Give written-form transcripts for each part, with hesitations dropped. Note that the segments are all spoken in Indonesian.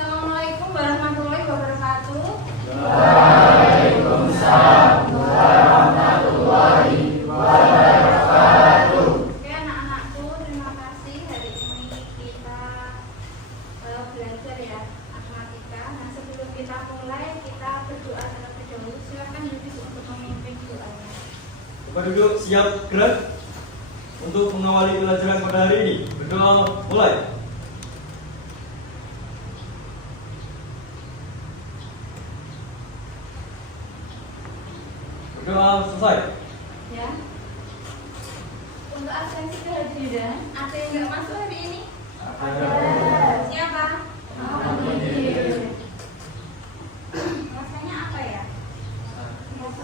Assalamualaikum warahmatullahi wabarakatuh. Waalaikumsalam warahmatullahi wabarakatuh. Oke anak-anakku, terima kasih. Hari ini kita belajar ya matematika. Nah sebelum kita mulai, kita berdoa terlebih dahulu. Silakan Yudis untuk memimpin doanya. Bapak duduk siap gerak untuk mengawali pelajaran pada hari ini. Berdoa mulai. Berdoa selesai. Ya. Untuk absensi kehadiran, ada yang nggak masuk hari ini? Ada. Siapa? Rasanya apa ya?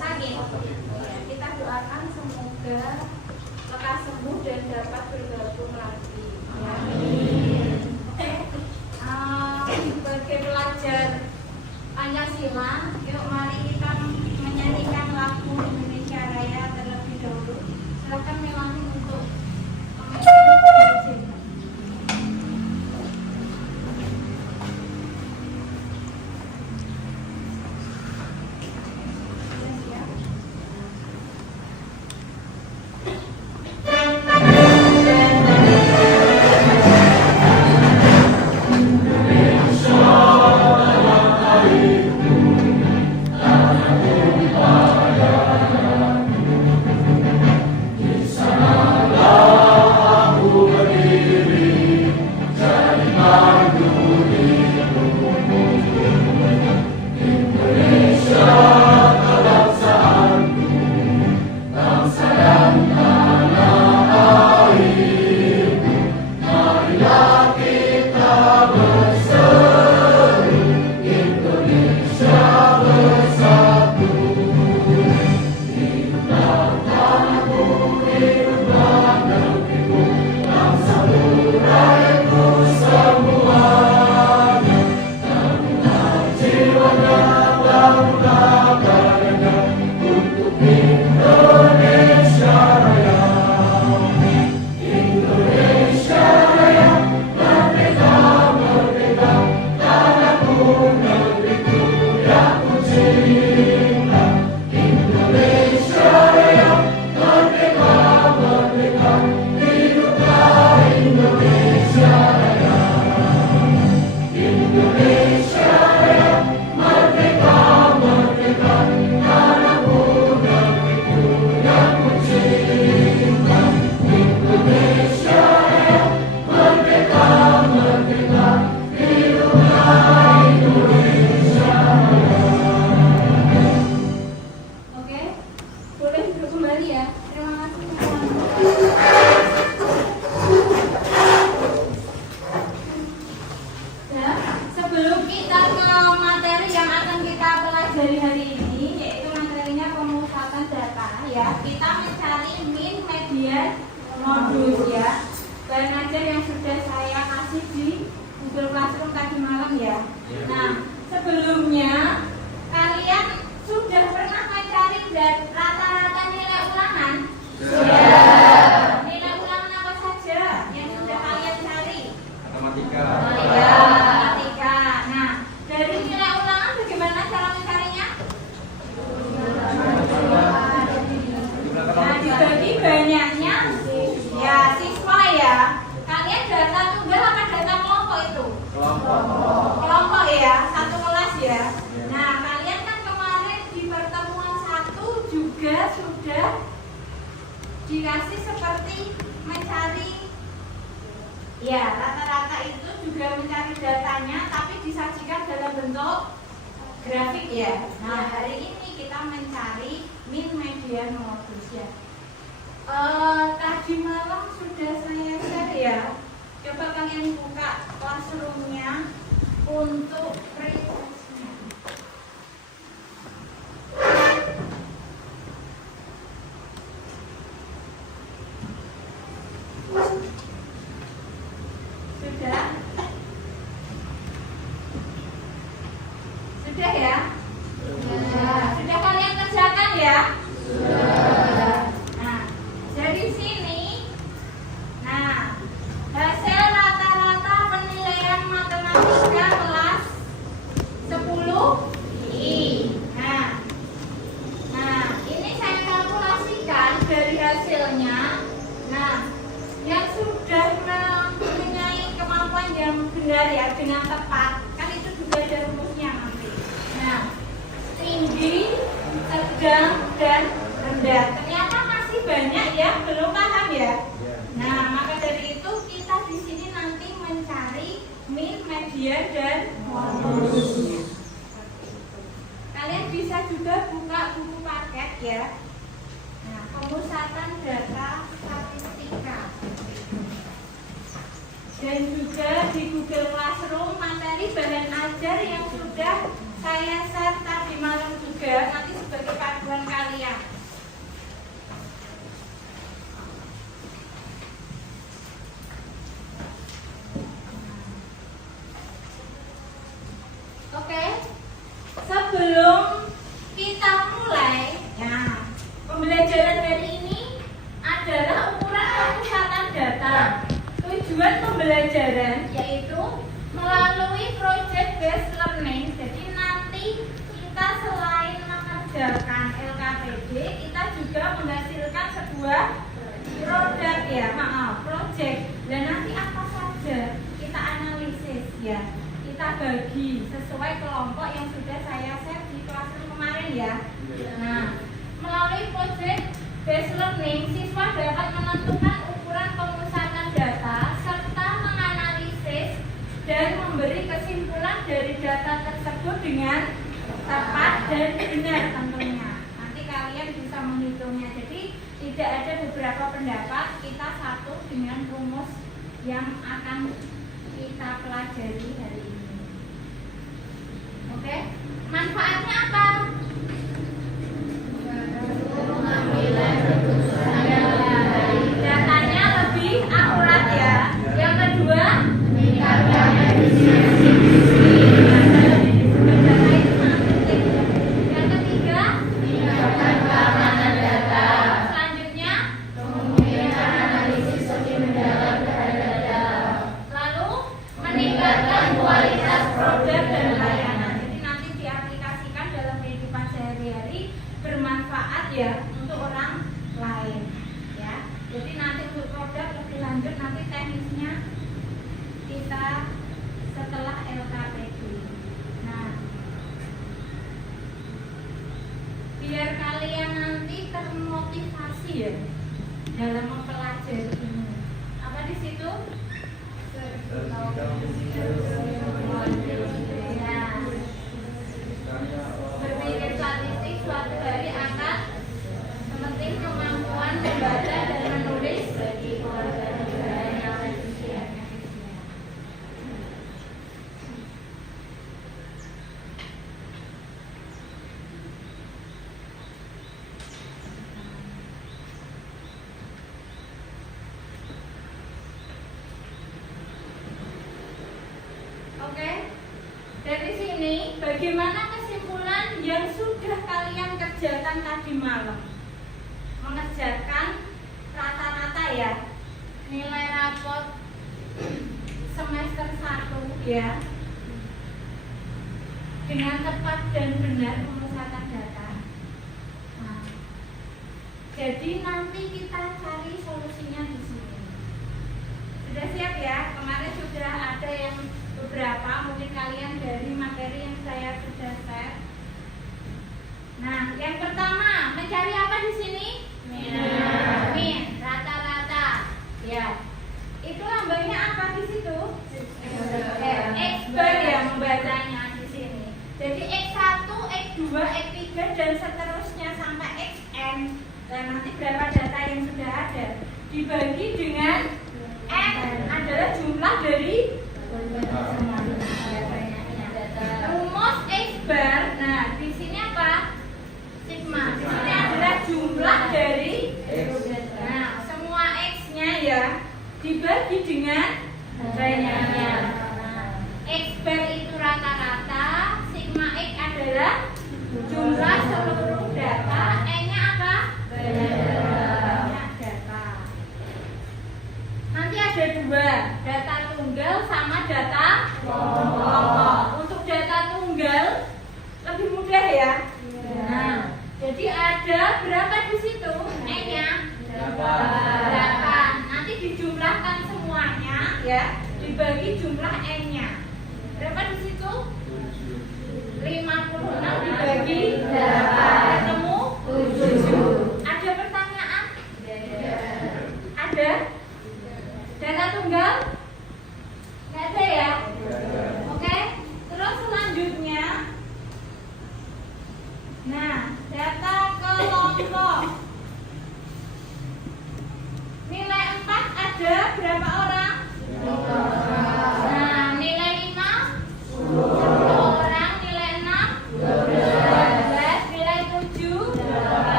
Sakit. Ya, kita doakan semoga lekas sembuh dan dapat bergabung lagi. Ya. Oke. Sebagai pelajar Pancasila, yuk mari kita menyanyikan lagu Indonesia Raya terlebih dahulu. Silakan Melani untuk memimpin. Oke, boleh duduk kembali ya. Terima kasih. Ya, sebelum kita ke materi yang akan kita pelajari hari ini, yaitu materinya pemusatan data, ya, kita mencari min, median, modus ya. Bahan ajar yang sudah saya kasih di Google Classroom tadi malam ya. Nah, sebelumnya kalian sudah pernah mencari rata-rata nilai ulangan? Sudah. Nilai ulangan apa saja yang sudah kalian cari? Matematika. Ya, matematika. Nah, dari nilai ulangan bagaimana cara mencarinya? Nah, dibagi banyaknya ya siswa ya. Kalian data tunggal apa data kelompok itu? Kelompok ya, satu kelas ya. Nah, kalian kan kemarin di pertemuan 1 juga sudah dikasih seperti mencari ya rata-rata itu juga mencari datanya, tapi disajikan dalam bentuk grafik ya. Nah, hari ini kita mencari min, median, modus ya. Tadi malam sudah saya share ya. Coba kalian buka classroom-nya untuk refreshnya. Sudah? Sudah ya? Sudah kalian kerjakan ya? Nah, dari sini, nah, hasil rata-rata penilaian matematika kelas Ya, ternyata masih banyak yang belum paham ya. Nah, maka dari itu kita di sini nanti mencari min, median, dan modusnya. Kalian bisa juga buka buku paket ya. Nah, pemusatan data statistika. Dan juga di Google Classroom materi bahan ajar yang sudah saya share tadi malam juga nanti sebagai panduan kalian. Oke, sebelum kita mulai, ya, pembelajaran hari ini adalah ukuran pemusatan data. Tujuan pembelajaran yaitu melalui project based learning. Jadi nanti kita selain mengerjakan LKPD, kita juga menghasilkan sebuah produk ya, project. Dan nanti apa saja kita analisis ya. Kita bagi sesuai kelompok yang sudah saya share di kelas kemarin ya. Nah, melalui project based learning, siswa dapat menentukan ukuran pemusatan data serta menganalisis dan memberi kesimpulan dari data tersebut dengan tepat dan benar tentunya. Nanti kalian bisa menghitungnya. Jadi tidak ada beberapa pendapat, kita satu dengan rumus yang akan kita pelajari hari ini. Oke, manfaatnya apa? Datanya lebih akurat ya. Yang kedua, meningkatkan efisiensi. Yang ketiga, meningkatkan keamanan data. Selanjutnya, memungkinkan analisis lebih mendalam terhadap data. Lalu, meningkatkan kualitas produk dan layanan. Bermanfaat ya untuk orang lain ya. Jadi nanti untuk produk lebih lanjut nanti teknisnya kita setelah LKPD. Nah, biar kalian nanti termotivasi ya dalam mempelajari ini. Apa di situ? Ya. Berpikir statistik suatu hari akan sementing kemampuan membaca dan menulis bagi keluarga negara yang efisien. Oke, dari sini bagaimana kesimpulan yang sudah kalian kerjakan tadi malam? Mengerjakan rata-rata ya nilai raport semester 1 ya dengan tepat dan benar pemusatan data. Nah, jadi nanti kita cari solusinya di sini. Sudah siap ya? Kemarin sudah ada yang beberapa, mungkin kalian dari materi yang saya sudah share. Nah, yang pertama mencari apa di sini? Min, rata-rata. Ya, itu lambangnya apa di situ? X bar ya membacanya di sini. Jadi X1, X2, X3 dan seterusnya sampai Xn. Dan nanti berapa data yang sudah ada dibagi dengan N adalah jumlah dari rumus X bar. Nah, di sini apa? Sigma. Di sini adalah jumlah dari nah, semua X-nya ya dibagi dengan banyaknya. X bar itu rata-rata, sigma X adalah jumlah seluruh data, N-nya apa? Banyak data. Nanti ada dua, data tunggal sama data kelompok. Untuk data tunggal lebih mudah ya. Nah, jadi ada berapa di situ? N-nya 8. Nanti dijumlahkan semuanya ya, dibagi jumlah N-nya. Berapa di situ? 56 dibagi 8 ketemu 7. Ada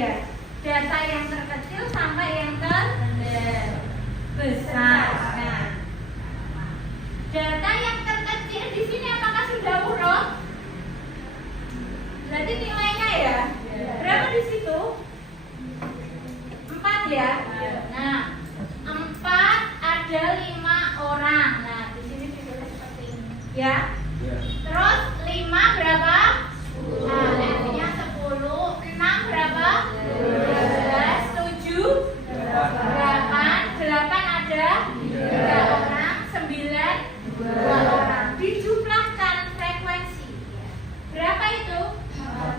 ya. Data yang terkecil sampai yang terbesar. Nah, data yang terkecil di sini apakah sudah huruf? Berarti nilainya ya. Berapa di situ? 4 ya. Nah, 4 ada 5 orang. Nah, di sini ditulis seperti ini. Ya. Terus 5 berapa? Nah, artinya 10. 6 berapa? 12. 7 8. 8 ada 3 orang. 9 2 orang. Dijumlahkan frekuensi. Berapa itu?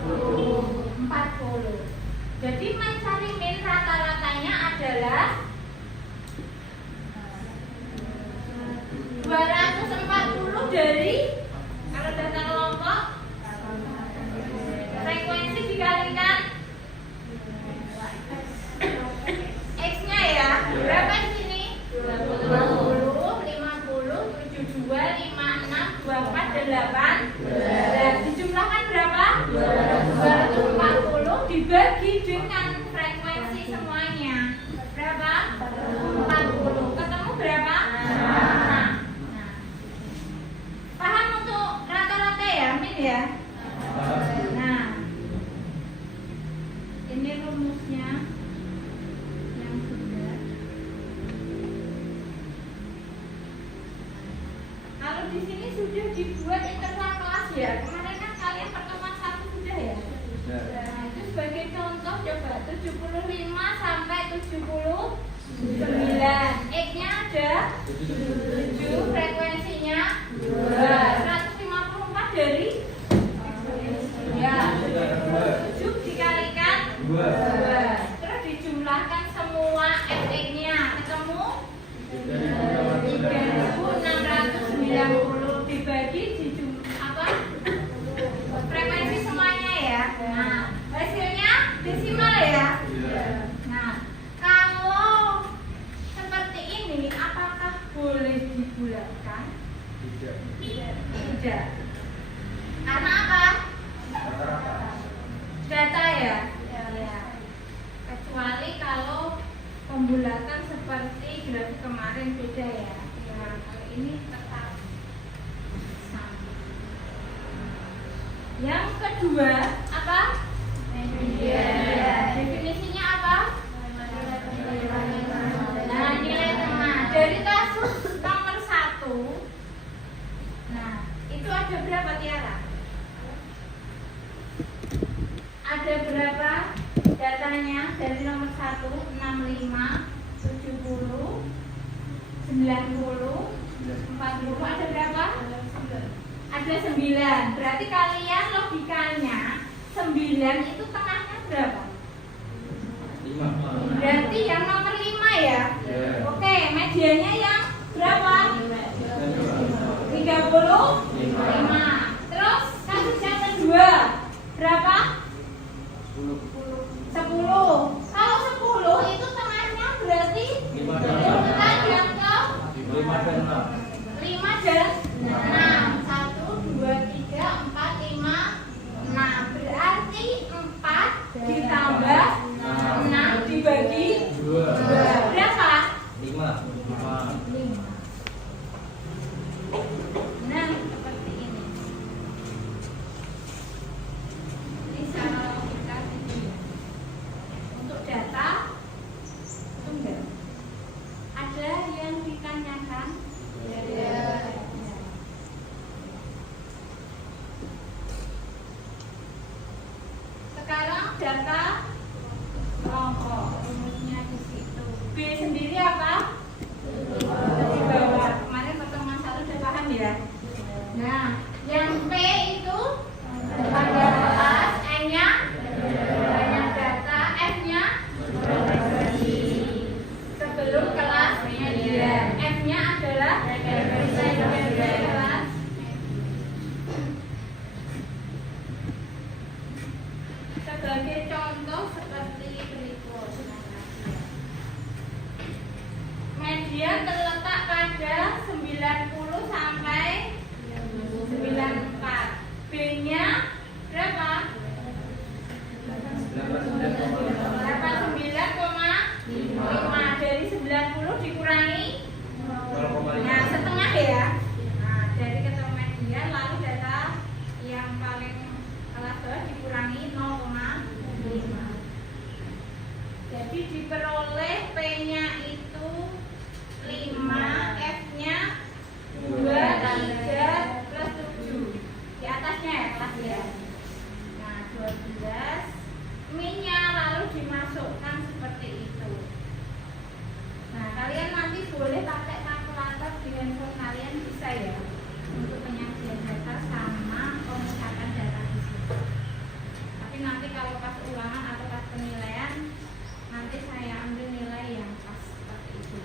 40. Jadi mencari min rata-ratanya adalah 240 dari, kalau data kelompok, frekuensi dikalikan X-nya ya. Berapa di sini? 20, 50, 72, 56, 24, dan 8. Dan dijumlahkan berapa? 240 dibagi dengan frekuensi semuanya. Berapa? 40. Ketemu berapa? Nah. Paham untuk rata-rata ya, Min ya? Nah, ini rumusnya yang sudah. Kalau di sini sudah dibuat interval kelas ya. Kemarin kan kalian pertemuan 1 sudah ya. Nah, itu sebagai contoh coba 75 sampai 79. X-nya ada 7, frekuensinya 154 dari ya 7 dikalikan 2. Terus dijumlahkan semua X-nya ketemu 3690 dibagi apa? Frekuensi semuanya ya. Nah, hasilnya desimal ya. Nah, kalau seperti ini apakah boleh dibulatkan? Tidak. Karena apa? Data ya. Kecuali kalau pembulatan seperti grafik kemarin beda ya. Kalau ini tetap sama. Yang kedua apa? Media. Definisinya apa? Nah, nilai tengah. Dari kasus nomor 1. Nah, itu ada berapa Tiara? Ada berapa datanya dari nomor 1? 65, 70, 90, 40. Ada berapa? Ada 9. Berarti kalian logikanya 9 itu tengahnya berapa? 5. Berarti yang nomor 5 ya. Oke, medianya yang berapa? 35. Terus kasus yang kedua berapa? 10. Kalau 10 itu tengahnya berarti urutan yang ke 5 dan 6. 1, 2, 3, 4, 5, 6. Berarti 4 ditambah 6 dibagi 2. Berapa? 5. Nah, seperti ini. Ini cara logika untuk data tunggal. Ada yang ditanyakan? Sekarang data kelompok, rumusnya di situ. B sendiri apa? Di bawah. Kemarin pertemuan 1 sudah paham ya? Nah, yang P itu pada kelas, N-nya banyak data, F-nya sebelum kelas media, F-nya adalah kelas. Sebagai contoh seperti berikut. Media terletak pada 90 sampai 94. B-nya berapa? 19,8. minyak lalu dimasukkan seperti itu. Nah, kalian nanti boleh pakai kalkulator di handphone kalian, bisa ya, untuk penyajian data sama pemusatan data di situ. Tapi nanti kalau pas ulangan atau pas penilaian, nanti saya ambil nilai yang pas seperti itu.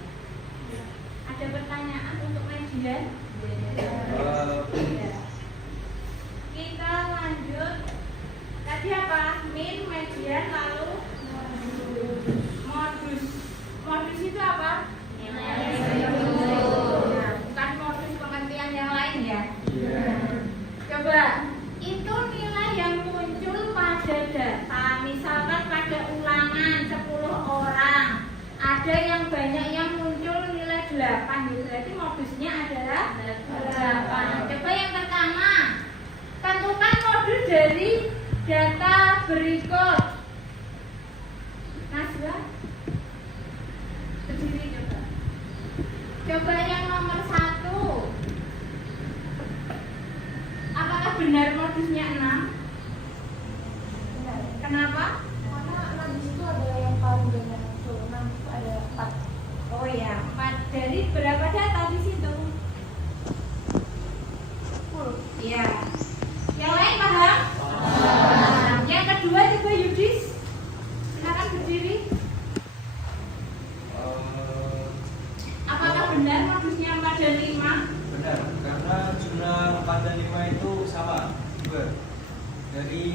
Ada pertanyaan untuk median? Kita lanjut. Tadi apa? Min, median, lalu modus. Modus itu apa? Nah, bukan modus pengertian yang lain ya. Coba, itu nilai yang muncul pada data. Misalkan pada ulangan 10 orang, ada yang banyak yang muncul nilai 8, berarti modusnya adalah 8. Coba yang pertama, tentukan modus dari data berikut. Naswa, berdiri coba. Coba yang nomor 1. Apakah benar modusnya 6? Kenapa? Karena 6 di situ ada yang paling benar itu 6 itu ada 4. Oh ya, 4 dari berapa data di situ? 10. Iya. Yang lain paham? Yang kedua coba Yudis. Silakan berdiri. Apakah benar modusnya 4 dan 5? Benar, karena jumlah 4 dan 5 itu sama juga dari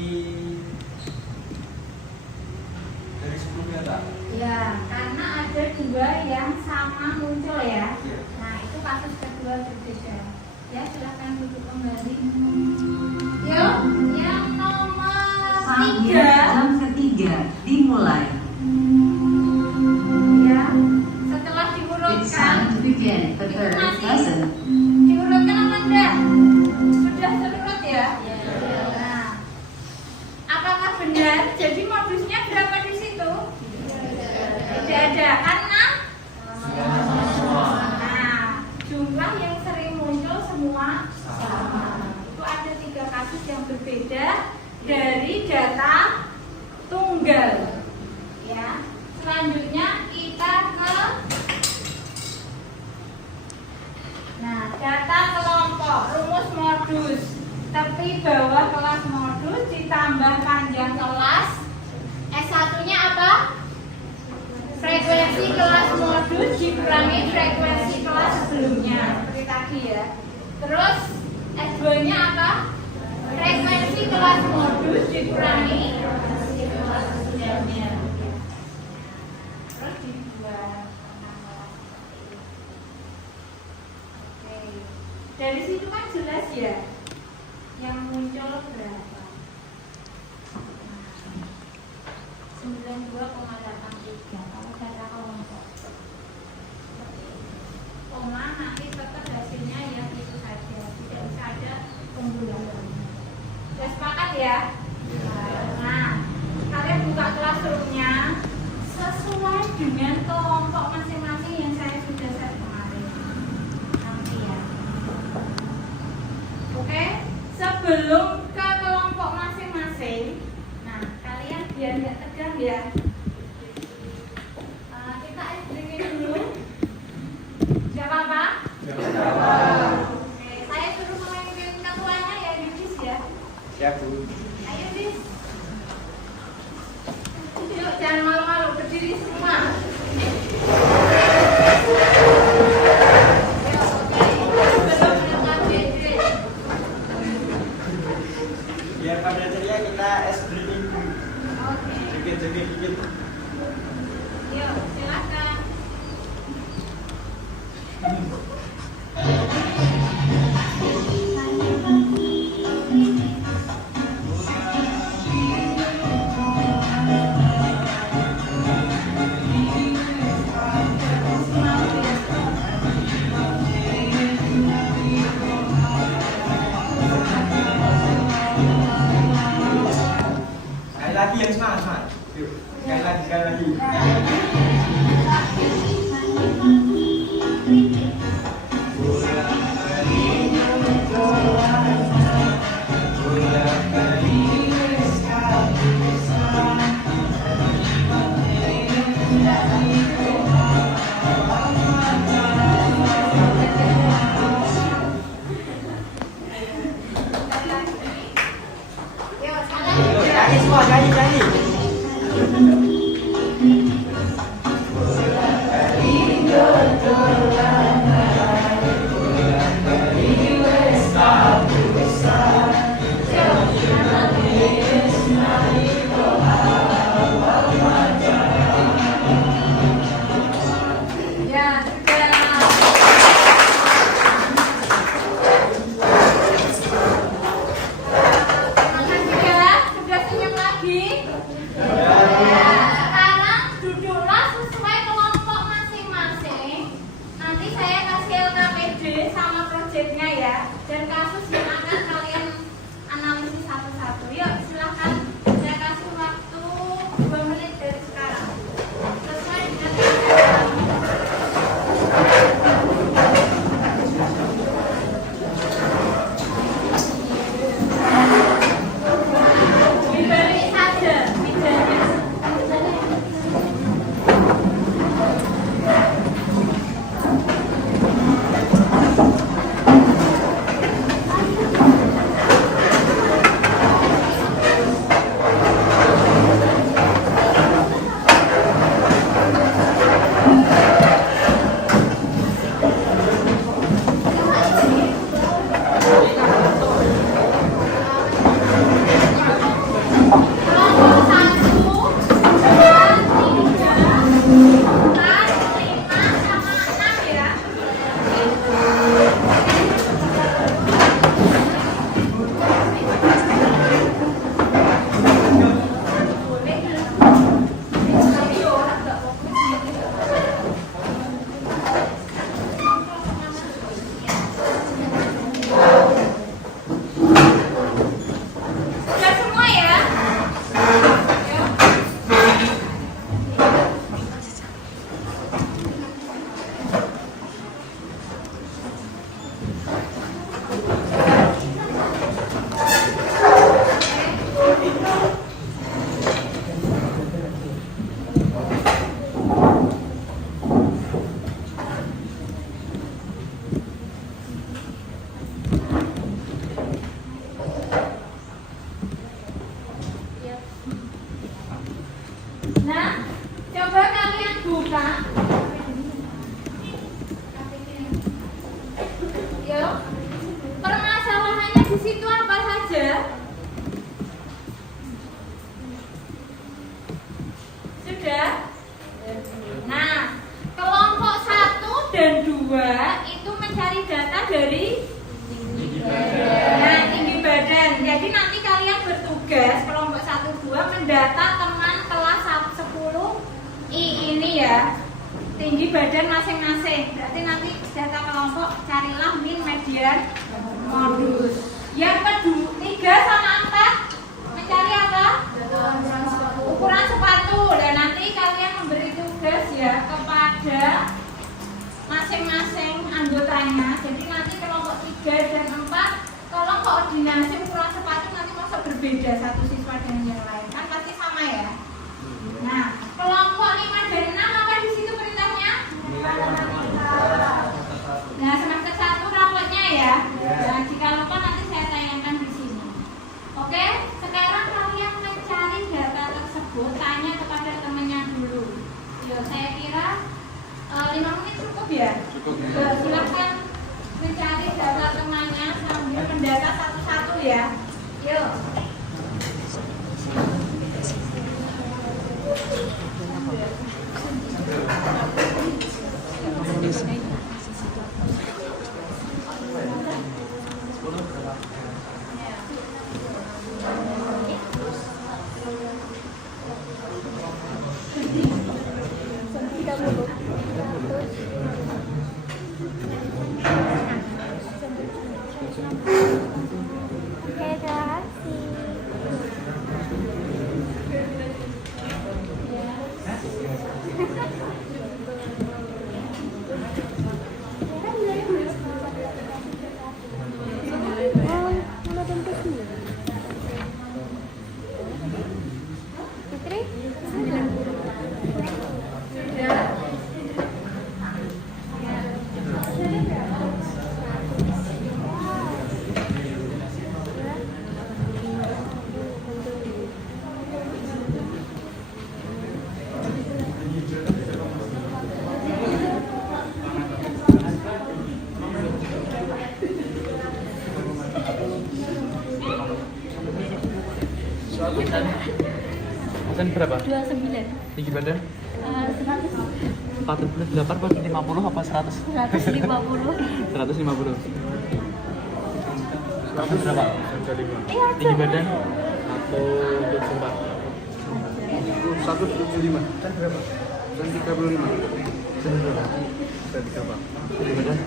10 data. Ya, karena ada 2 yang sama muncul ya. Iya. Nah, itu kasus kedua berbeda. Ya, silakan duduk kembali. Yuk, yang nomor 3. Jam ketiga dimulai. Ya, setelah It's diurutkan, time to begin the third lesson. diurutkan apa enggak? Sudah terurut ya? Nah, apakah benar? Jadi modusnya berapa di situ? Tidak ada, karena nah, jumlah yang sering muncul semua sama. Itu ada 3 kasus yang berbeda dari data tunggal. Ya, selanjutnya kita ke data kelompok, rumus modus. Tepi bawah kelas modus ditambah panjang kelas. S1-nya apa? Frekuensi kelas modus dikurangi frekuensi kelas sebelumnya, seperti tadi ya. Terus S2-nya apa? Frekuensi kelas modus dikurangi frekuensi kelas sebelumnya. Terus dibuat. Oke. Dari situ kan jelas ya yang muncul berapa? 92,83 kalau data kelompok. Koma nanti tetap hasilnya ya itu saja, tidak usah ada pembulangan. Sudah sepakat ya? Nah, kalian buka classroom-nya sesuai dengan kelompok masing-masing yang saya sudah set kemarin. Nanti ya. Oke, sebelum ke kelompok masing-masing, nah kalian biar nggak tegang ya. Kita ice breaking dulu. Siapa apa? Oke, saya suruh memimpin ketuanya ya Yudis ya. Siap, Bu. Ayo Yudis. Yuk, jangan malu-malu, berdiri semua. Yuk, oke. Sebelum menentukan grade. Biar pada ceria kita es breaking dulu. Oke. Dikit. Yuk, silakan. Sekali lagi yang semangat. Yuk, sekali lagi. mendata teman kelas 10 I ini ya, tinggi badan masing-masing. Berarti nanti data kelompok carilah min, median, modus. Yang kedua, 3 sama 4 mencari apa? Ukuran sepatu. Dan nanti kalian memberi tugas ya kepada masing-masing anggotanya. Jadi nanti kelompok 3 dan 4 tolong koordinasi ukuran sepatu, nanti masa berbeda satu siswa dengan yang lain. Kan pasti sama ya. Nah, kelompok 5 dan 6 apa di situ perintahnya? Nah, semester 1 rapotnya ya. Nah, jika lupa nanti saya tanyakan di sini. Oke, sekarang kalian mencari data tersebut, tanya kepada temannya dulu. Yo, saya kira 5 menit cukup ya? Cukup. Silakan mencari data temannya sambil mendata satu-satu ya. Yuk. badan berapa? 29. Tinggi badan? 100. 48 per 50 apa 100? 150. 150. Berapa? Iya, Tinggi badan? Atau 74. 175. Dan berapa? Dan 35. Dan berapa? Dan 34. Tinggi badan?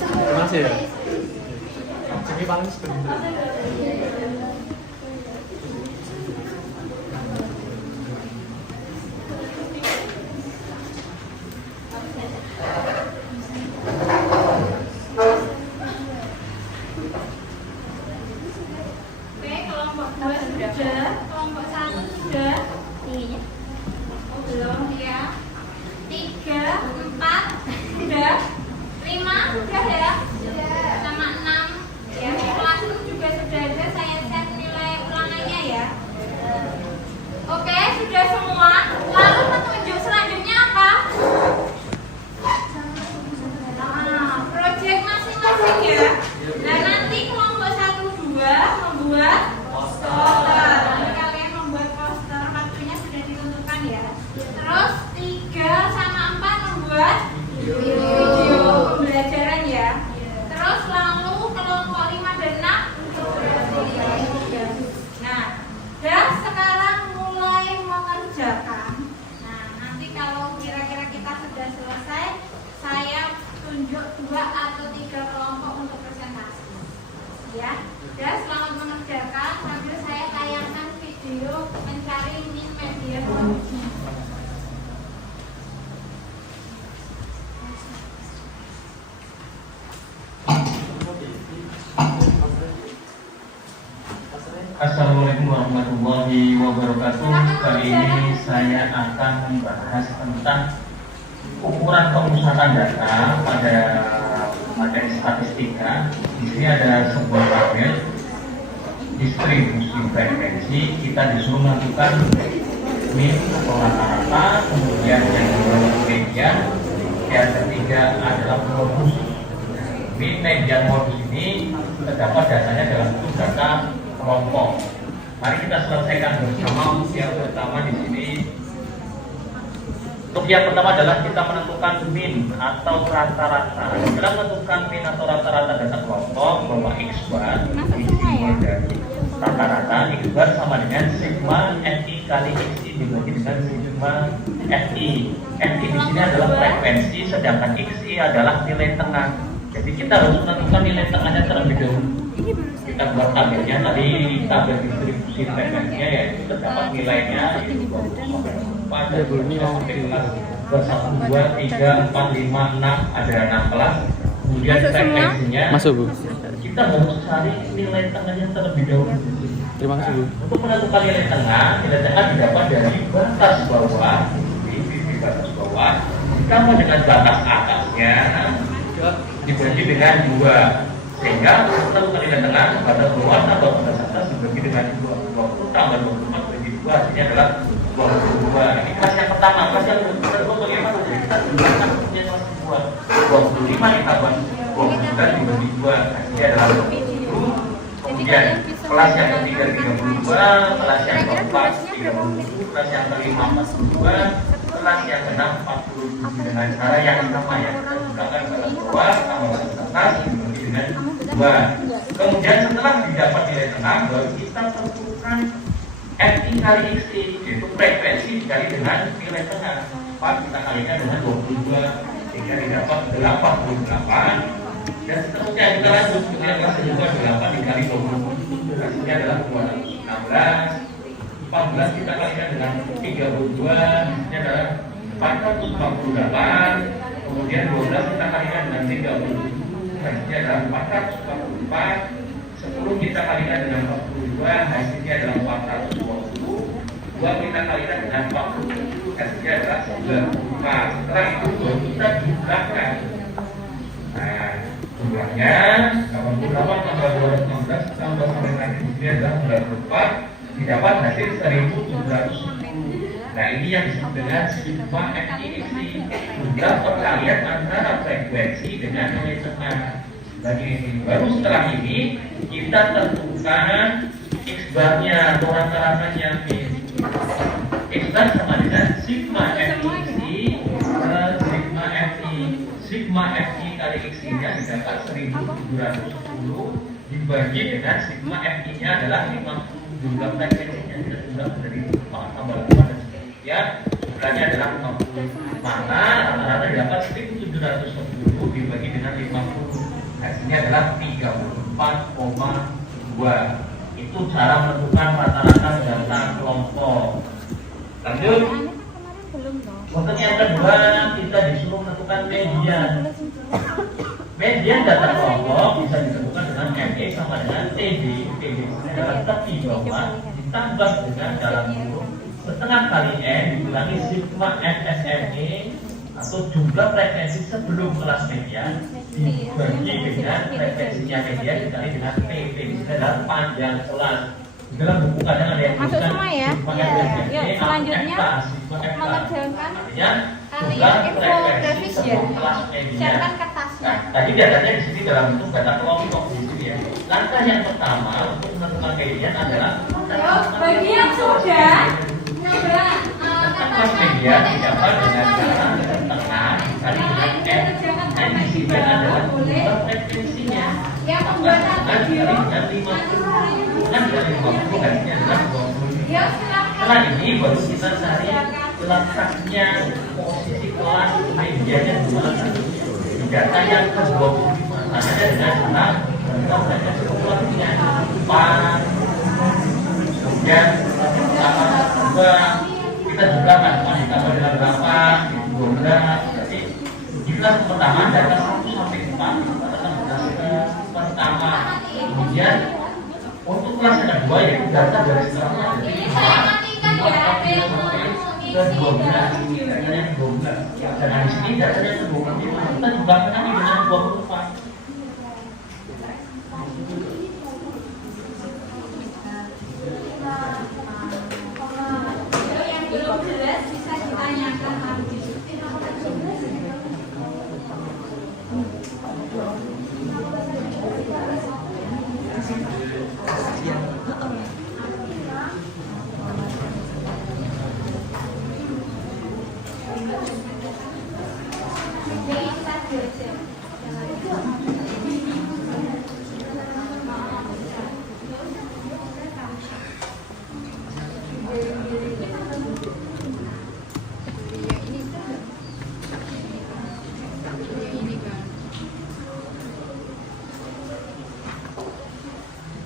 Terima kasih ya. Jadi paling sebentar. Oke, kelompok 2 sudah, kelompok 1 sudah. Tingginya. Oh, belum ya. 3, 4 sudah. 5 sudah ya. Sama 6 ya. Kelas juga sudah ada, saya set nilai ulangannya ya. Oke, sudah semua. Lalu petunjuk selanjutnya apa? Proyek masing-masing ya. Nah, nanti kelompok 1, 2 membuat poster. Nanti kalian membuat poster, waktunya sudah ditentukan ya. Terus 3 sama 4 membuat video pembelajaran ya. Terus lalu kelompok 5 dan 6. Nah, dan sekarang mulai mengerjakan. Nah, nanti kalau kira-kira kita sudah selesai, saya tunjuk 2 atau 3 kelompok untuk presentasi. Ya, dan selamat mengerjakan sambil saya tayangkan video mencari min media. Assalamualaikum warahmatullahi wabarakatuh. Kali ini saya akan membahas tentang ukuran pemusatan data pada materi statistika. Di sini ada sebuah tabel distribusi frekuensi. Kita disuruh menentukan min atau rata-rata, kemudian yang kedua median, yang ketiga adalah modus. Min, median, modus ini terdapat datanya dalam bentuk data kelompok. Mari kita selesaikan bersama. Yang pertama di sini, untuk yang pertama adalah kita menentukan min atau rata-rata. Dalam menentukan min atau rata-rata data kelompok, bahwa x bar dimulai dari rata-rata. X bar sama dengan sigma fi kali xi dibagi dengan sigma fi. Fi di sini adalah frekuensi, sedangkan xi adalah nilai tengah. Jadi kita harus menentukan nilai tengahnya terlebih dahulu. Kita buat tabelnya, tadi tabel distribusi frekuensinya yaitu terdapat nilainya itu 24 dan 2, 1, 2, 3, 4, 5, 6, ada 6 kelas. Kemudian frekuensinya Masuk, Bu. kita harus cari nilai tengahnya terlebih dahulu. Terima kasih, Bu. Untuk menentukan nilai tengah didapat dari batas bawah, di batas bawah ditambah dengan batas atasnya dibagi dengan 2, sehingga menentukan nilai tengah batas bawah tambah batas atas dibagi dengan 20 tambah 24 bagi 2 hasilnya adalah 22. Ini kelas yang pertama. Kelas yang kedua bagaimana? Kita gunakan punya kelas kedua, 25 ditambah 29 dibagi 2 hasilnya adalah 20. Kemudian kelas yang ketiga 32, kelas yang keempat 30, kelas yang kelima 42, kelas yang keenam 40 dengan cara yang sama ya. Kita gunakan batas bawah tambah batas atas dibagi dengan 2. Kemudian setelah didapat nilai tengah, baru kita tentukan fi kali xi, yaitu frekuensi dikali dengan nilai tengah. Kita kalikan dengan 22 sehingga didapat 88. Dan seterusnya kita lanjut ke kelas kedua, 8 dikali 20 hasilnya adalah 216. 14 kita kalikan dengan 32 hasilnya adalah 448. Kemudian 12 kita kalikan dengan 30 hasilnya adalah 444. 10 kita kalikan dengan 42 hasilnya adalah 420. 2 kita kalikan dengan 40 hasilnya adalah 94. Setelah itu baru kita jumlahkan. Nah, jumlahnya 88 tambah 216 tambah sampai nanti ini adalah 94, didapat hasil 1710. Nah, ini yang disebut dengan sigma fi xi, jumlah perkalian antara frekuensi dengan nilai tengah. Bagi ini baru setelah ini kita tentukan X barnya atau rata-ratanya X bar sama dengan sigma FI sigma FI. Sigma FI kali X nya didapat 1710 dibagi dengan sigma FI nya adalah 50. Jumlah frekuensinya sudah dari 4 tambah 8 dan seterusnya. Jumlahnya adalah 50. Maka rata-rata didapat 1710 dibagi dengan 50. Hasilnya adalah 34,2. Itu cara menentukan rata-rata data kelompok. Lanjut. Untuk yang kedua, kita disuruh menentukan median. Median data kelompok bisa ditentukan dengan ME sama dengan TD. TD adalah tepi bawah ditambah dengan dalam kurung setengah kali N dikurangi sigma FSME atau jumlah frekuensi sebelum kelas median dibagi dengan frekuensinya median dikali dengan PP. Ini adalah panjang kelas. Dalam buku kadang ada yang Masuk semua ya? Yuk, selanjutnya mengerjakan kalian infografis ya. Siapkan kertasnya. Tadi datanya di sini dalam bentuk data kelompok gitu ya. Langkah yang pertama untuk menentukan median adalah bagi yang sudah nyoba kelas median didapat dengan cara tengah kali dengan N di sini adalah jumlah frekuensinya. yang pembuatan video Kan dari 50 hasilnya adalah 20. ya silahkan. Setelah ini baru kita cari letaknya posisi kelas medianya di mana. Data yang ke 25 ada dengan cara bentuknya sepertinya 4 kemudian 8 2 kita juga kan ditambah dengan berapa 12. Jadi di kelas pertama data 1 sampai 4 pertama. Kemudian untuk kelas yang kedua yaitu data dari setelahnya Ini saya matikan ya, ke 12 datanya ke 12 dan di sini datanya ke 25 kita juga menang dengan 24. yang belum jelas bisa ditanyakan lagi.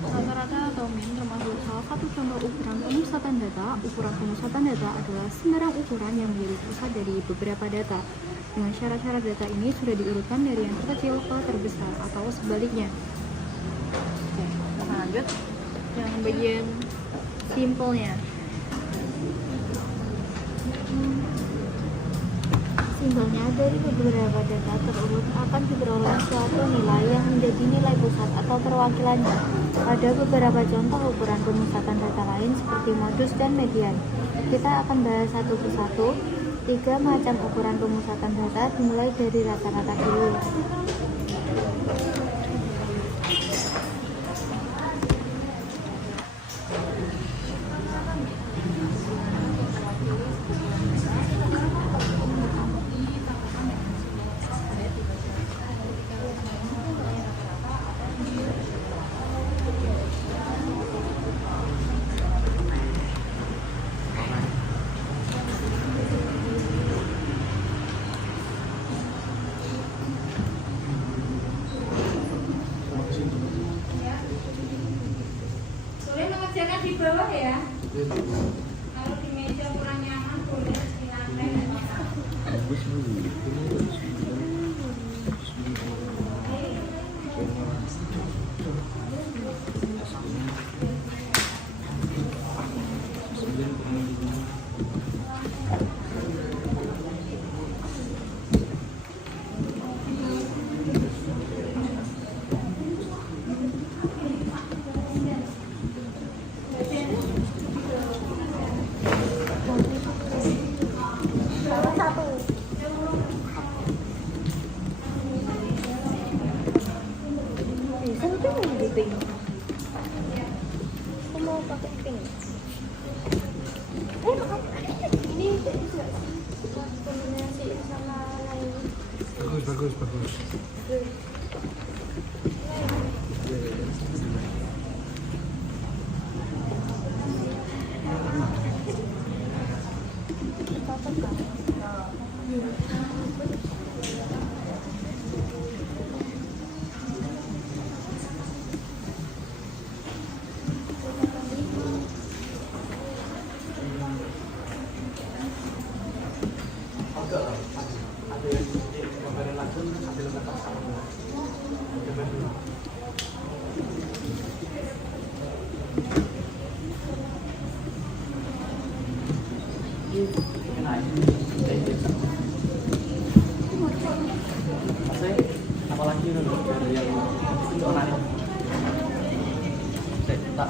Rata-rata atau min termasuk salah satu contoh ukuran pemusatan data. Ukuran pemusatan data adalah sembarang ukuran yang menjadi pusat dari beberapa data. Dengan syarat-syarat data ini sudah diurutkan dari yang terkecil ke terbesar atau sebaliknya. Oke, kita lanjut yang bagian simpelnya. Simpelnya dari beberapa data terurut akan diperoleh suatu nilai yang menjadi nilai pusat atau perwakilannya. Ada beberapa contoh ukuran pemusatan data lain seperti modus dan median. Kita akan bahas satu persatu. 3 macam ukuran pemusatan data dimulai dari rata-rata dulu. Boleh mengerjakan di bawah ya. Kalau di meja kurang nyaman boleh di lantai. Apalagi dari yang untuk anak tak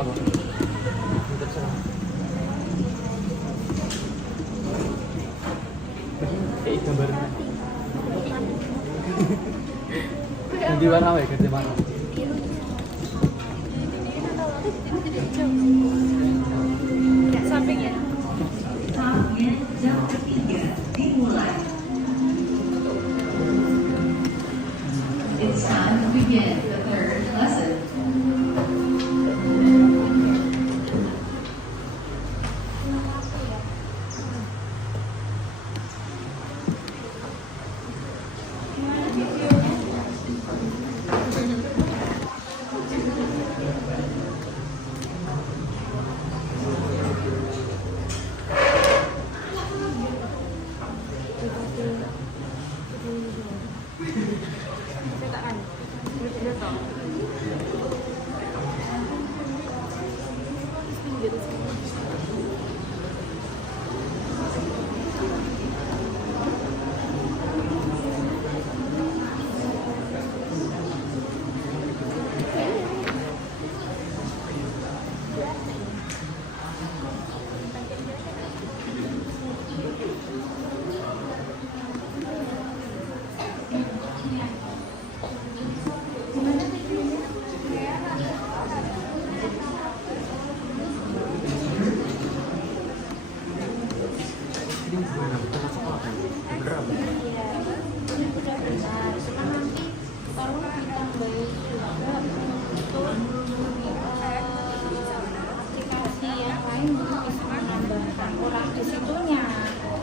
apa terserah kayak gambar ganti warna ya ganti warna Samping ya. Tahapnya jam ketiga dimulai. It's time to begin the third lesson.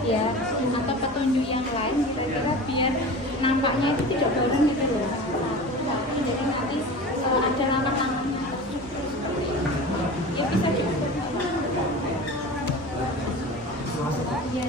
Ya, atau petunjuk yang lain kira-kira biar nampaknya itu tidak bareng gitu loh. Jadi nanti ada langkah-langkahnya. Ya bisa juga. Iya.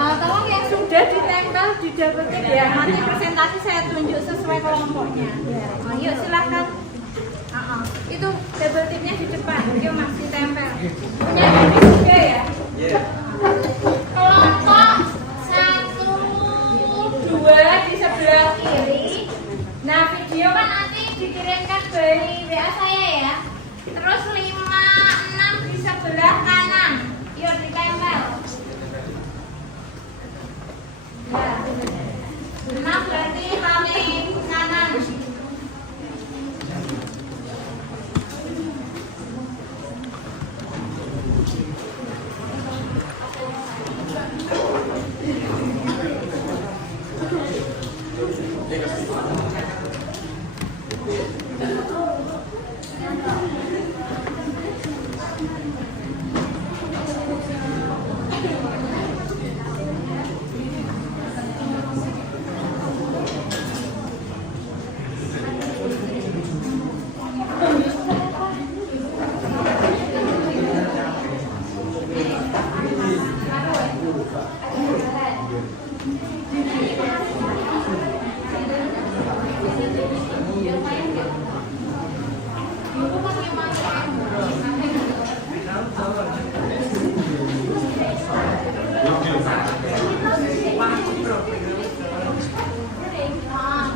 Tolong yang sudah ditempel di double tick ya. Nanti presentasi saya tunjuk sesuai kelompoknya. Yuk silakan. Itu double ticknya di depan. Yuk Mas ditempel. Punya ini juga ya. Kelompok 1, 2 di sebelah kiri. Nah video kan nanti dikirimkan dari WA saya ya. Terus 5, 6 di sebelah kanan. Yuk ditempel. Ya. 6 berarti paling kanan. Biar main gitu. Dulu kan yang main.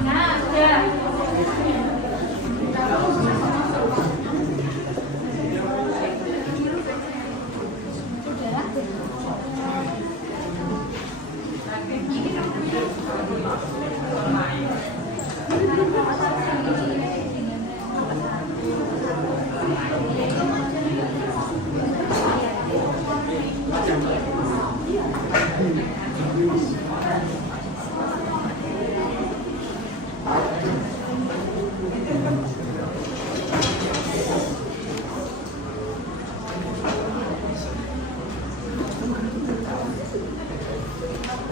Nah, udah.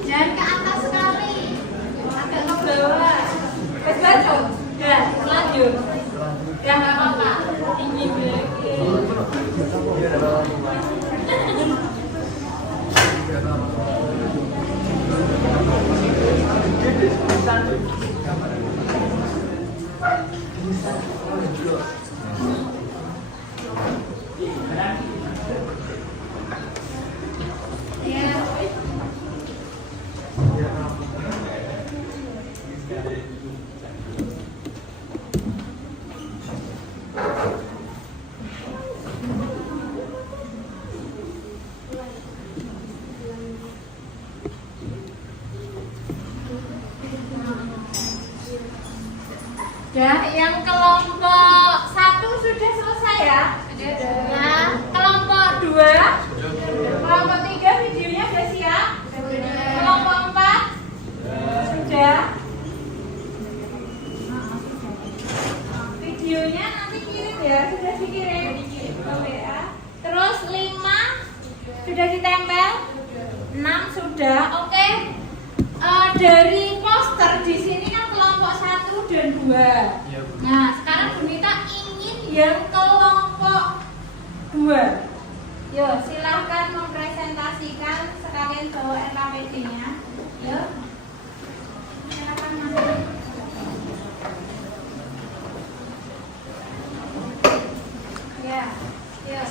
Jangan ke atas sekali, agak ke bawah. Baca, udah lanjut. Udah nggak apa-apa, tinggi lagi. Ya, yang kelompok 1 sudah selesai ya. Nah, kelompok 2, kelompok 3 videonya sudah siap. Kelompok 4 sudah. Videonya nanti kirim ya, sudah dikirim ke WA. Terus 5 sudah ditempel, 6 sudah. Oke. Dari poster di sini kan kelompok 1 dan 2. Nah, sekarang Bunita ingin yang kelompok 2. Yo, silahkan mempresentasikan sekalian bawa LKPD-nya. Yo. Silakan masuk. Ya, yo.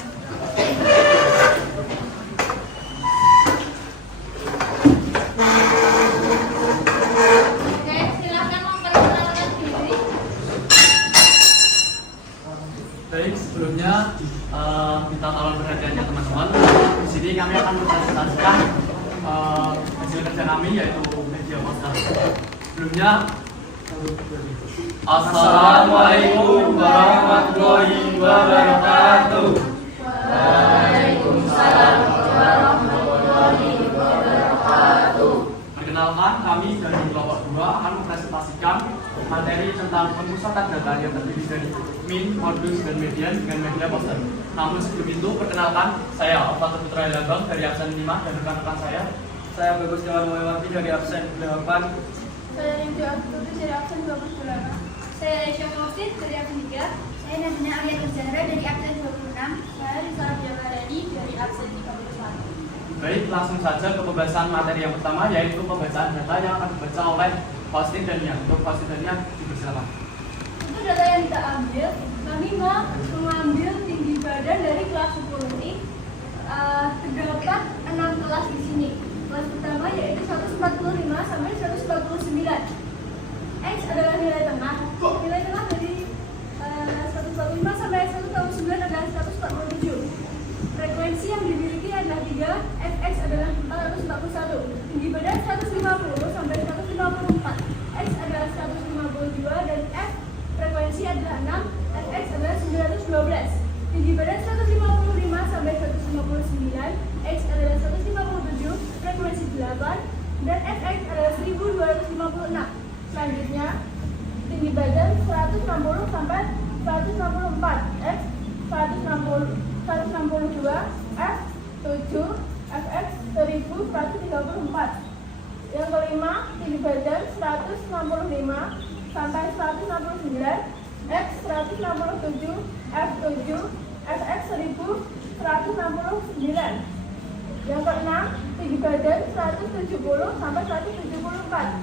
Baik, sebelumnya minta tolong perhatiannya teman-teman. Di sini kami akan mempresentasikan hasil kerja kami yaitu media poster. Sebelumnya, Assalamualaikum warahmatullahi wabarakatuh. Waalaikumsalam warahmatullahi wabarakatuh. perkenalkan kami dari kelompok 2 akan mempresentasikan materi tentang pemusatan data yang terdiri dari min, modus, dan median dengan media poster. Namun sebelum itu, perkenalkan saya Alfa Putra Ilabang dari absen 5 dan rekan-rekan saya. Saya Bagus Jawan Muhammad dari absen 8. Saya Rindu Abdul dari absen 28. Saya Aisyah Mausid dari absen 3. Saya Nabila Arya Zahra dari absen 26. Saya Rizal Jawarani dari absen 31. Baik, langsung saja ke pembahasan materi yang pertama, yaitu pembacaan data yang akan dibaca oleh hosting dan yang untuk hosting dan yang dipersilakan. Untuk data yang kita ambil, kami mengambil tinggi badan dari kelas 10 ini. Terdapat 6 kelas di sini. Kelas pertama yaitu 145 sampai 149. X adalah nilai tengah. Nilai tengah dari 145 sampai 149 adalah 147. Frekuensi yang dimiliki adalah 3. Fx adalah 441. Tinggi badan 150 sampai 154. X adalah 152 dan F frekuensi adalah 6. Fx adalah 912. Tinggi badan 155 sampai 159. X adalah 157. Frekuensi 8 dan Fx adalah 1256. Selanjutnya, tinggi badan 160 sampai 164. X 162, F 7, Fx 1134. Yang kelima, tinggi badan 165 sampai 169. X 167, F 7, Fx 1169. Yang keenam, tinggi badan 170 sampai 174.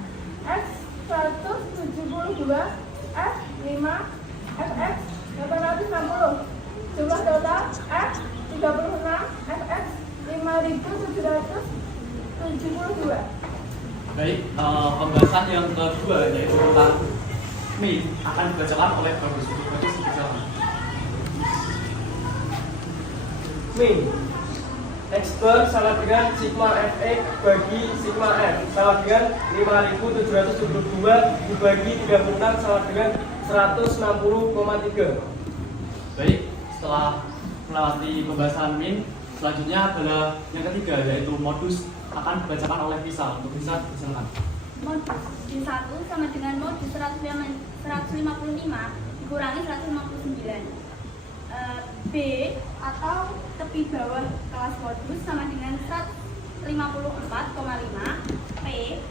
X 172, F 5, Baik, pembahasan yang kedua yaitu tentang min akan dibacakan oleh Bagus. Bagus dibacakan. Min X bar sama dengan sigma Fx bagi sigma F sama dengan 5772 dibagi 36 sama dengan 160,3. Baik, setelah melewati pembahasan min, selanjutnya adalah yang ketiga yaitu modus akan dibacakan oleh Bisa. Untuk Bisa silakan. Modus D1 sama dengan modus 155 dikurangi 159. B atau tepi bawah kelas modus sama dengan 154,5. P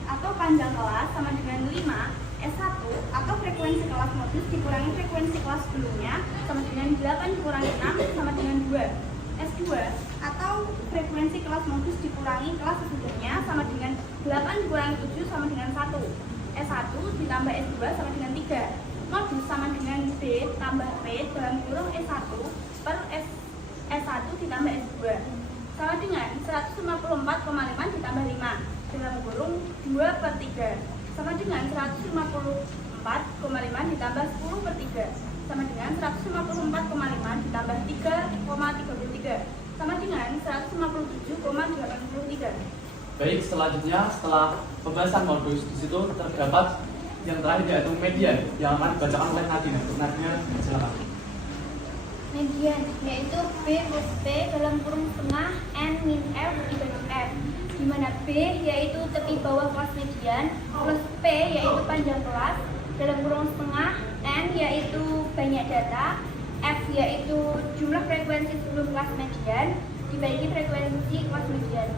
atau panjang kelas sama dengan 5. S1 atau frekuensi kelas modus dikurangi frekuensi kelas sebelumnya sama dengan 8 dikurangi 6 sama dengan 2. S2 atau frekuensi kelas modus dikurangi kelas sebelumnya sama dengan 8 dikurangi 7 sama dengan 1. S1 ditambah S2 sama dengan 3. Modus sama dengan B tambah P dalam kurung S1 per S1 ditambah S2 sama dengan 154,5 ditambah 5 dalam kurung 2 per 3 sama dengan 154,5 ditambah 10 per 3 sama dengan 154,5 ditambah 3,33 sama dengan 157,83. Baik, selanjutnya setelah pembahasan modus di situ terdapat yang terakhir yaitu median yang akan dibacakan oleh Nadine. Untuk Nadine silakan. Median yaitu B plus P dalam kurung setengah N min F dibagi F, di mana B yaitu tepi bawah kelas median plus P yaitu panjang kelas dalam kurung setengah, N yaitu banyak data, F yaitu jumlah frekuensi sebelum kelas median dibagi frekuensi kelas median.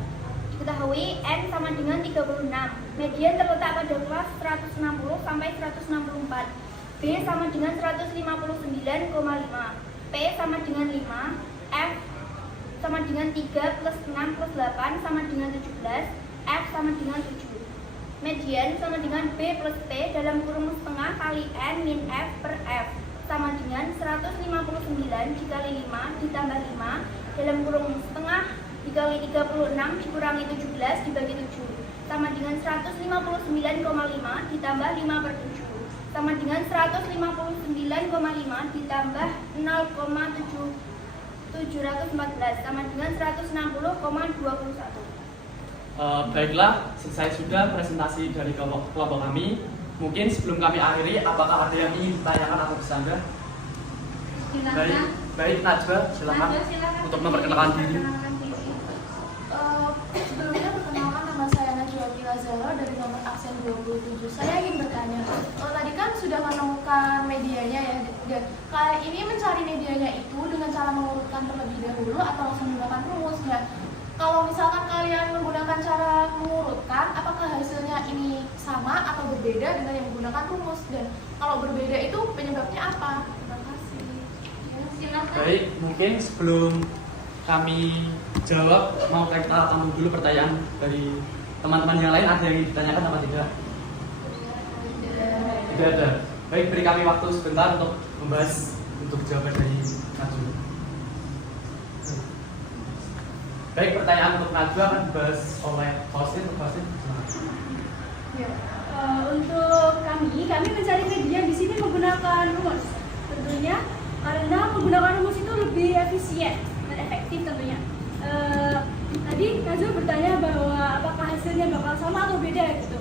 Diketahui N sama dengan 36. Median terletak pada kelas 160 sampai 164. B sama dengan 159,5. P sama dengan 5. F sama dengan 3 plus 6 plus 8 sama dengan 17. F sama dengan 7. Median sama dengan B plus P dalam kurung setengah kali N min F per F sama dengan 159 dikali 5 ditambah 5 dalam kurung setengah dikali 36 dikurangi 17 dibagi 7 sama dengan 159,5 ditambah 5 per 7 sama dengan 159,5 ditambah 0,714 sama dengan 160,21. Baiklah, selesai sudah presentasi dari kelompok kami. Mungkin sebelum kami akhiri, apakah ada yang ingin ditanyakan atau bersangga? Baik, Najwa, silakan untuk memperkenalkan diri. Sebelumnya perkenalkan, nama saya Najwa Zara dari nomor aksen 27. Saya ingin bertanya, tadi kan sudah menemukan medianya ya, dan kalian ini mencari medianya itu dengan cara mengurutkan terlebih dahulu atau langsung menggunakan rumusnya? Kalau misalkan kalian menggunakan cara mengurutkan, apakah hasilnya ini sama atau berbeda dengan yang menggunakan rumus? Dan kalau berbeda itu penyebabnya apa? Terima kasih. Silakan. Baik, mungkin sebelum kami jawab, mau kita tampung dulu pertanyaan dari teman-teman yang lain. Ada yang ditanyakan apa tidak? Tidak ada. Baik, beri kami waktu sebentar untuk membahas untuk jawaban dari Najwa. Baik, pertanyaan untuk Najwa akan dibahas oleh Faustin. Ya, untuk kami mencari media di sini menggunakan rumus. Tentunya karena menggunakan rumus itu lebih efisien dan efektif tentunya. Tadi Najwa bertanya bahwa apakah hasilnya bakal sama atau beda gitu.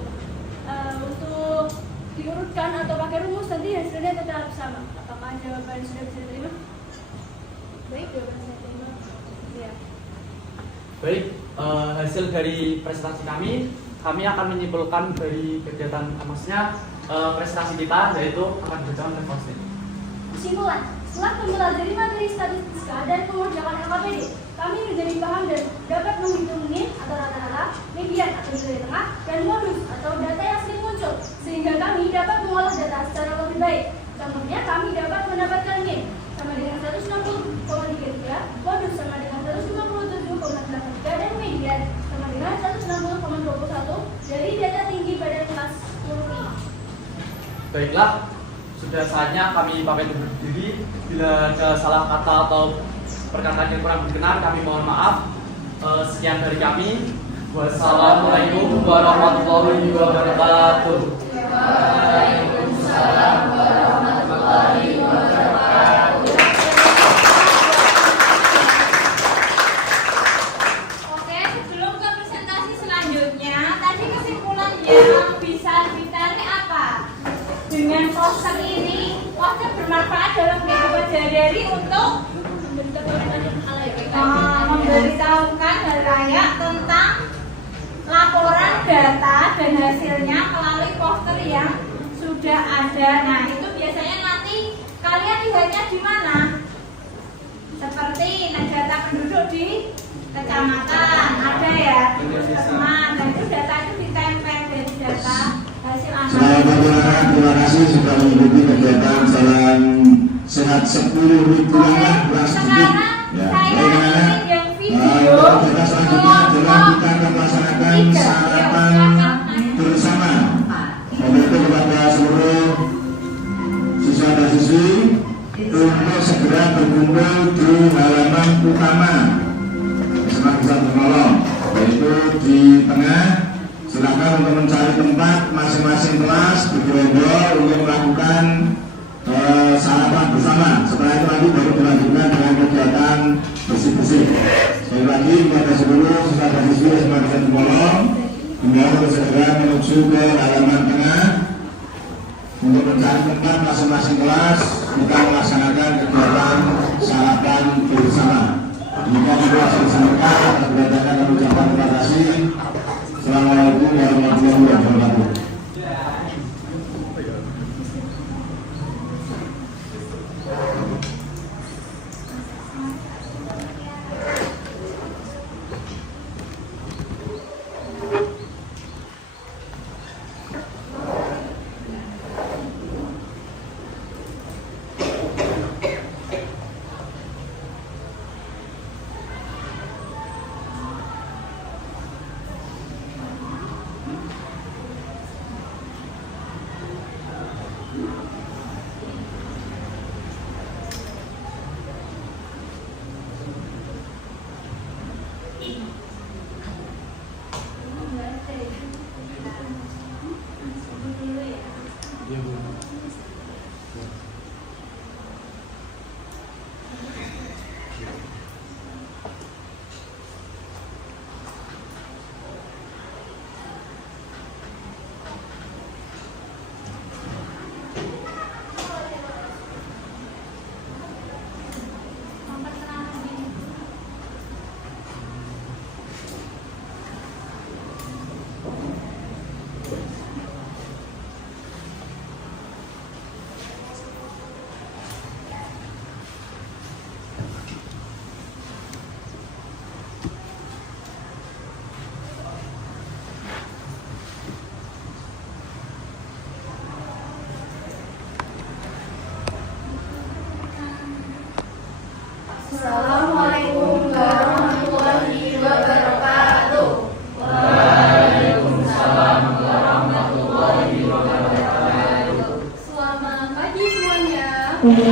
Untuk diurutkan atau pakai rumus nanti hasilnya tetap sama. Apakah jawaban sudah bisa diterima? Baik, jawaban saya terima. Ya. Baik, hasil dari presentasi kami akan menyimpulkan dari kegiatan maksudnya presentasi kita yaitu akan dibacakan oleh Faustin. Kesimpulan, setelah mempelajari materi statistika dan mengerjakan LKPD, kami menjadi paham dan dapat menghitung mean atau rata-rata, median atau nilai tengah, dan modus atau data yang sering muncul, sehingga kami dapat mengolah data secara lebih baik. Contohnya, kami dapat mendapatkan mean sama dengan 160,33, modus sama dengan 157,83, dan median sama dengan 160,21 dari data tinggi pada kelas 10 ini. Baiklah, sudah saatnya kami pamit undur diri. Bila ada salah kata atau perkataan yang kurang berkenan, kami mohon maaf. Sekian dari kami. Wassalamualaikum warahmatullahi wabarakatuh. Waalaikumsalam warahmatullahi wabarakatuh. Oke, sebelum ke presentasi selanjutnya, tadi kesimpulannya bisa ditarik apa? Dengan poster ini, poster bermanfaat dalam kehidupan sehari-hari untuk memberitahukan halayak tentang laporan data dan hasilnya melalui poster yang sudah ada. Nah, itu biasanya nanti kalian lihatnya di mana? Seperti data penduduk di kecamatan ada ya, puskesmas, dan itu data itu ditempel dari data hasil analisis. Terima kasih sudah mengikuti kegiatan Salam Sehat 10 Minggu kelas Sekarang saya ingin yang video kita selanjutnya adalah kita akan melaksanakan sarapan bersama. Membantu kepada seluruh siswa dan siswi untuk segera berkumpul di halaman utama SMA Kisah Menolong, yaitu di tengah. Silakan untuk mencari tempat masing-masing kelas bergerombol untuk melakukan sarapan bersama. Setelah itu nanti baru dilanjutkan dengan kegiatan bersih-bersih. Sekali lagi kepada seluruh siswa dan siswi SMA Kisah Menolong, untuk segera menuju ke halaman tengah untuk mencari tempat masing-masing kelas kita melaksanakan kegiatan sarapan bersama. Demikian juga saya disampaikan atas kedatangan dan ucapan terima kasih. Assalamualaikum warahmatullahi wabarakatuh. Assalamualaikum warahmatullahi wabarakatuh. Waalaikumsalam warahmatullahi wabarakatuh. Selamat pagi semuanya. Oke,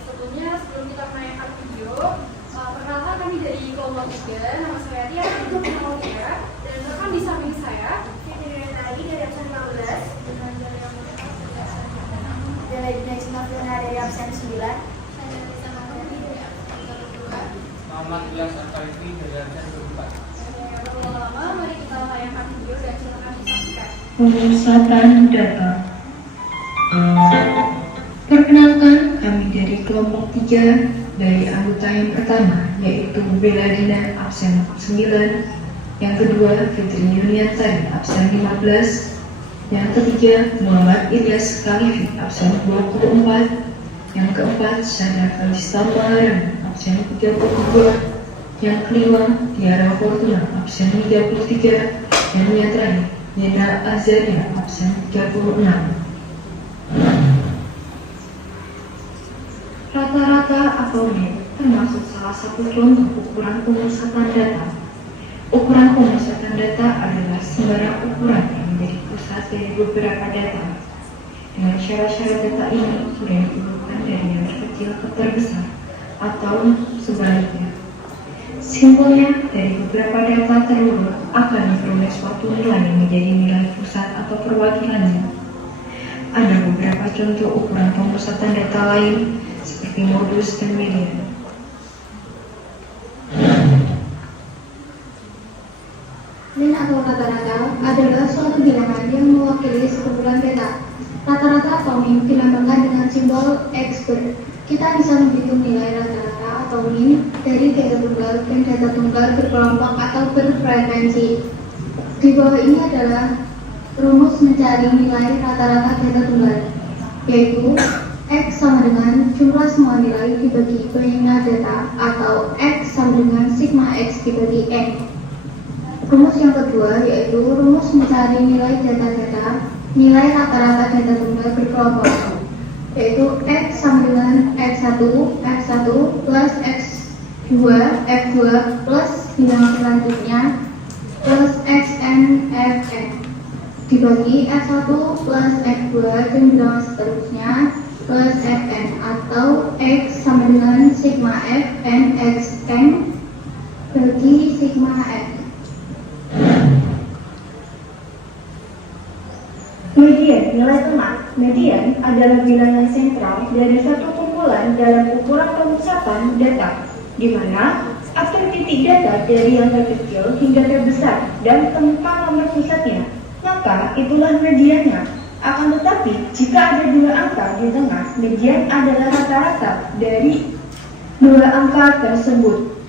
sebelum kita menayangkan video, perkenalkan kami dari kelompok 3. Nama saya Tia, kelompok 3, dan rekan di samping saya Fitri Renali dari absen 15, dari absen 9. Muhammad Ilyas Al-Tarifi dari absen 24. Lama-lama, mari kita layangkan video dan silakan disaksikan. Pemusatan data. Perkenalkan, kami dari kelompok 3 dari anggota yang pertama yaitu Beladina absen 9, yang kedua Fitri Yuniantari absen 15, yang ketiga Muhammad Ilyas Kalifi absen 24, yang keempat Chandra Kalista Maharani absen 32, yang kelima Tiara Fortuna absen 33, dan yang terakhir Yena Azaria absen 36. Rata-rata atau net termasuk salah satu contoh ukuran pemusatan data. Ukuran pemusatan data adalah sembarang ukuran yang menjadi pusat dari beberapa data. Dengan syarat-syarat data ini sudah diurutkan dari yang terkecil ke terbesar atau sebaliknya. Simpelnya, dari beberapa data terurut akan diperoleh suatu nilai menjadi nilai pusat atau perwakilannya. Ada beberapa contoh ukuran pemusatan data lain seperti modus dan median. Min atau rata-rata adalah suatu bilangan yang mewakili sekumpulan data. Rata-rata atau min dilambangkan dengan simbol X ber. Kita bisa menghitung nilai rata-rata atau min dari data tunggal dan data tunggal berkelompok atau berfrekuensi. Di bawah ini adalah rumus mencari nilai rata-rata data tunggal, yaitu X sama dengan jumlah semua nilai dibagi banyaknya data atau X sama dengan sigma X dibagi N. Rumus yang kedua yaitu rumus mencari nilai data-data nilai rata-rata data tunggal berkelompok, yaitu X sama dengan X1 plus X2 F2 plus bilangan selanjutnya plus Xn Fn dibagi F1 plus F2 dan bilangan seterusnya plus Fn, atau X sama dengan sigma Fn Xn bagi sigma F. Median, nilai tengah. Median adalah bilangan sentral dari satu kumpulan dalam ukuran pemusatan data, di mana ambil titik data dari yang terkecil hingga terbesar dan temukan nomor pusatnya, maka itulah mediannya. Akan tetapi, jika ada dua angka di tengah, median adalah rata-rata dari dua angka tersebut.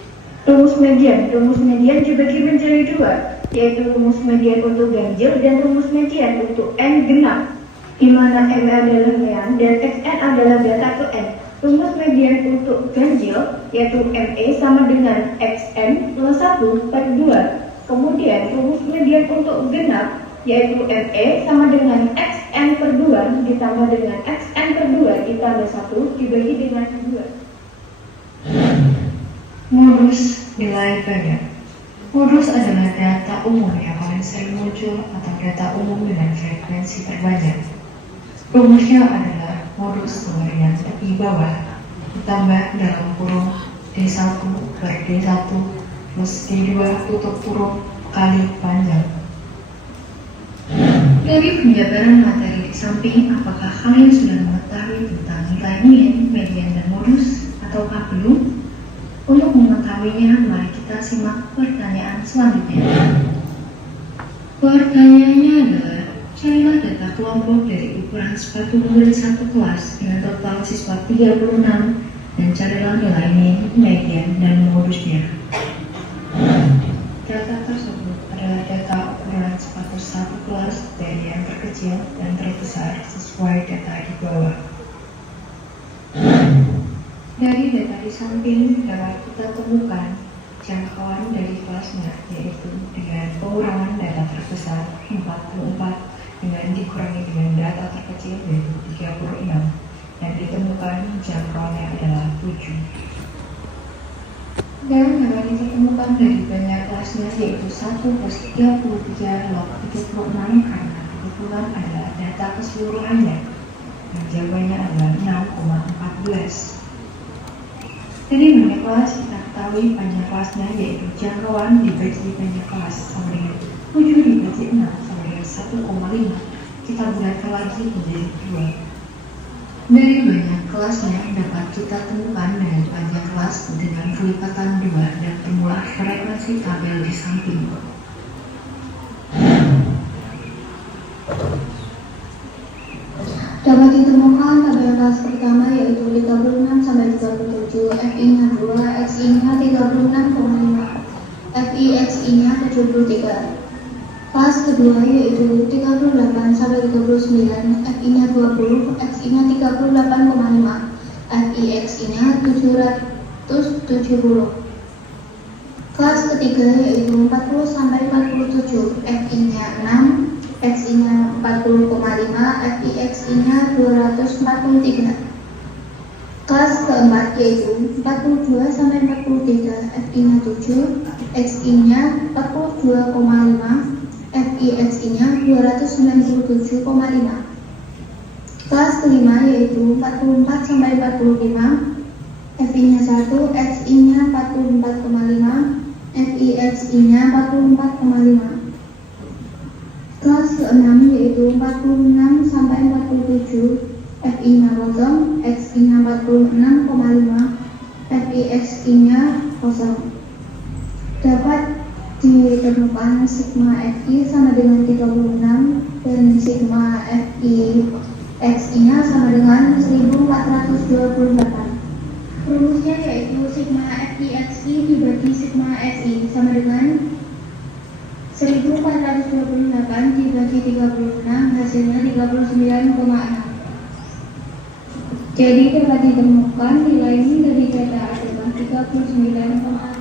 Rumus median dibagi menjadi dua, yaitu rumus median untuk ganjil dan rumus median untuk N genap, di mana M adalah mean dan Xn adalah data ke N. Rumus median untuk ganjil yaitu ME sama dengan Xn plus 1 per 2. Kemudian rumus median untuk genap yaitu ME sama dengan Xn per 2 ditambah dengan Xn per 2 ditambah 1 dibagi dengan 2. Modus nilai bandar. Modus adalah data umum yang paling sering muncul atau data umum dengan frekuensi terbanyak. Rumusnya adalah modus pemberian di bawah ditambah dalam kurung D1 per D1 plus D2 tutup kurung kali panjang. Dari penjabaran materi di samping, apakah kalian sudah mengetahui tentang nilai min, median, dan modus ataukah belum? Untuk mengetahuinya, mari kita simak pertanyaan selanjutnya. Pertanyaannya adalah, carilah data kelompok dari ukuran sepatu murid satu kelas dengan total siswa 36 dan carilah nilai min, median, dan modusnya. Data tersebut adalah data ukuran sepatu satu kelas dari yang terkecil dan terbesar sesuai data di bawah. Dari data di samping dapat kita temukan jangkauan dari kelasnya, yaitu dengan pengurangan data terbesar 44 dengan dikurangi dengan data terkecil yaitu 36 dan ditemukan jangkauannya adalah 7. Dan dapat ditemukan dari banyak kelasnya yaitu 1 plus 33 log 36 karena kebetulan adalah data keseluruhannya dan jawabannya adalah 6,14. Dari banyak kelas kita ketahui panjang kelasnya yaitu jangkauan dibagi banyak kelas sama dengan 7 dibagi 6 sama dengan 1,5. Kita bulatkan lagi menjadi 2. Dari banyak kelasnya dapat kita temukan dengan panjang kelas dengan kelipatan 2 dan temulah frekuensi tabel di samping. Dapat ditemukan tabel kelas pertama yaitu 36 sampai 37, FI-nya 2, XI-nya 36,5, FI XI-nya 73. Kelas kedua yaitu 38 sampai 39, FI-nya 20, XI-nya 38,5, FI XI-nya 770. Kelas ketiga yaitu 40 sampai 47, FI-nya 6, XI-nya 40,5, FI XI-nya 243. Kelas keempat yaitu 42 sampai 43, FI-nya 7, XI-nya 42,5, FI XI-nya 297,5. Kelas kelima yaitu 44 sampai 45, FI-nya 1, XI-nya 44,5, FIXI-nya 44,5. Kelas ke-6 yaitu 46 sampai 47, FI-nya kosong, XI-nya 46,5, FIXI-nya kosong. Dapat ditemukan sigma FI sama dengan 36 dan sigma FIXI-nya sama dengan 1428. Rumusnya yaitu sigma FIXI dibagi sigma FI sama dengan 1428 dibagi 36 hasilnya 39,6. Jadi dapat ditemukan nilai ini dari data adalah 39,6.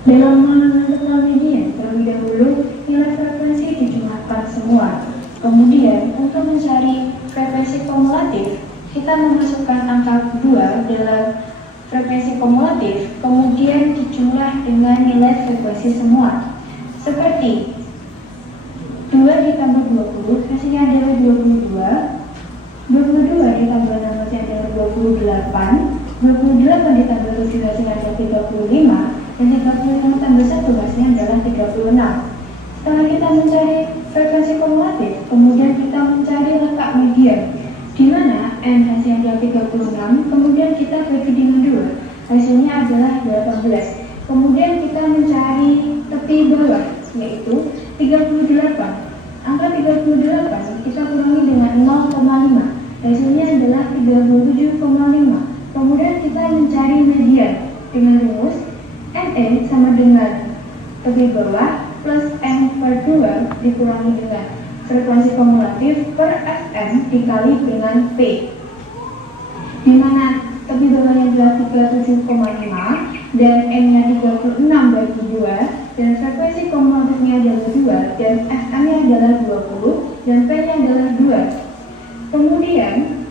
Dalam menentukan media, terlebih dahulu nilai frekuensi dijumlahkan semua. Kemudian, untuk mencari frekuensi kumulatif, kita memasukkan angka 2 dalam frekuensi kumulatif, kemudian dijumlah dengan nilai frekuensi semua. Seperti 2 ditambah 20, hasilnya adalah 22. 22 ditambah 6 hasilnya adalah 28. 28 ditambah 7 hasilnya adalah 35. Dan 35 tambah 1 hasilnya adalah 36. Setelah kita mencari frekuensi kumulatif, kemudian kita mencari letak median, di mana N hasilnya adalah 36, kemudian kita bagi dengan 2, hasilnya adalah 18. Kemudian kita mencari tepi bawah, yaitu 38. Angka 38 kita kurangi dengan 0,5, hasilnya adalah 37,5. Kemudian kita mencari median dengan rumus NN sama dengan tepi bawah plus N per 2 dikurangi dengan frekuensi kumulatif per Fm dikali dengan P, di mana tepi bawahnya adalah 37,5 dan N-nya 36 bagi 2 dan frekuensi kumulatifnya adalah 2 dan Fm-nya adalah 20 dan P-nya adalah 2. Kemudian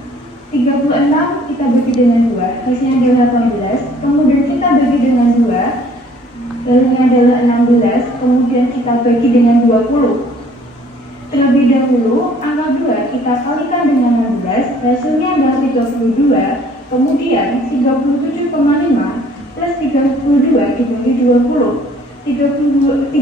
36 kita bagi dengan 2, hasilnya adalah 18. Kemudian kita bagi dengan 2, hasilnya adalah 16. Kemudian kita bagi dengan 20. Terlebih dahulu, angka 2 kita kalikan dengan 16, hasilnya adalah 32. Kemudian 37,5 plus 32 dibagi 20. 32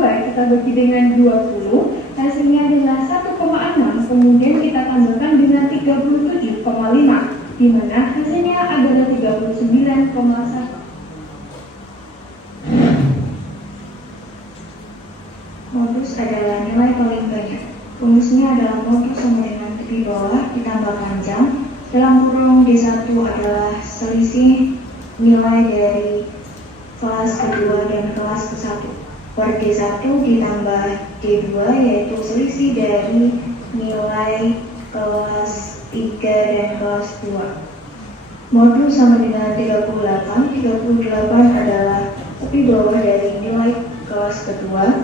kita bagi dengan 20, hasilnya adalah 1,6. Kemudian kita tambahkan dengan 37,5, di mana hasilnya adalah 39,1. Modus adalah nilai paling banyak. Rumusnya adalah modus sama dengan tepi bawah ditambah panjang. Dalam kurung D1 adalah selisih nilai dari kelas kedua dan kelas ke-1 per D1 ditambah D2 yaitu selisih dari nilai kelas 3 dan kelas 2. Modus sama dengan 38. 38 adalah tepi bawah dari nilai kelas kedua.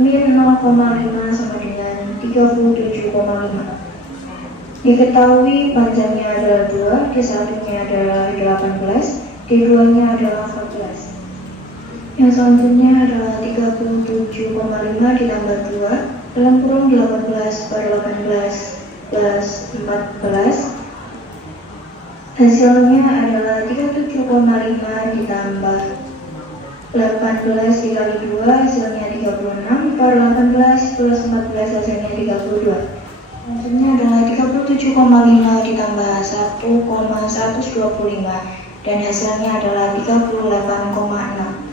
Min 0,5 sama dengan 37,5. Diketahui panjangnya adalah 2, D1-nya adalah 18, D2-nya adalah 14. Yang selanjutnya adalah 37,5 ditambah 2 dalam kurung 18 per 18 plus 14. Hasilnya adalah 37,5 ditambah 18 dikali 2 hasilnya 36 per 18 plus 14 hasilnya 32. Hasilnya adalah 37,5 ditambah 1,125 dan hasilnya adalah 38,6.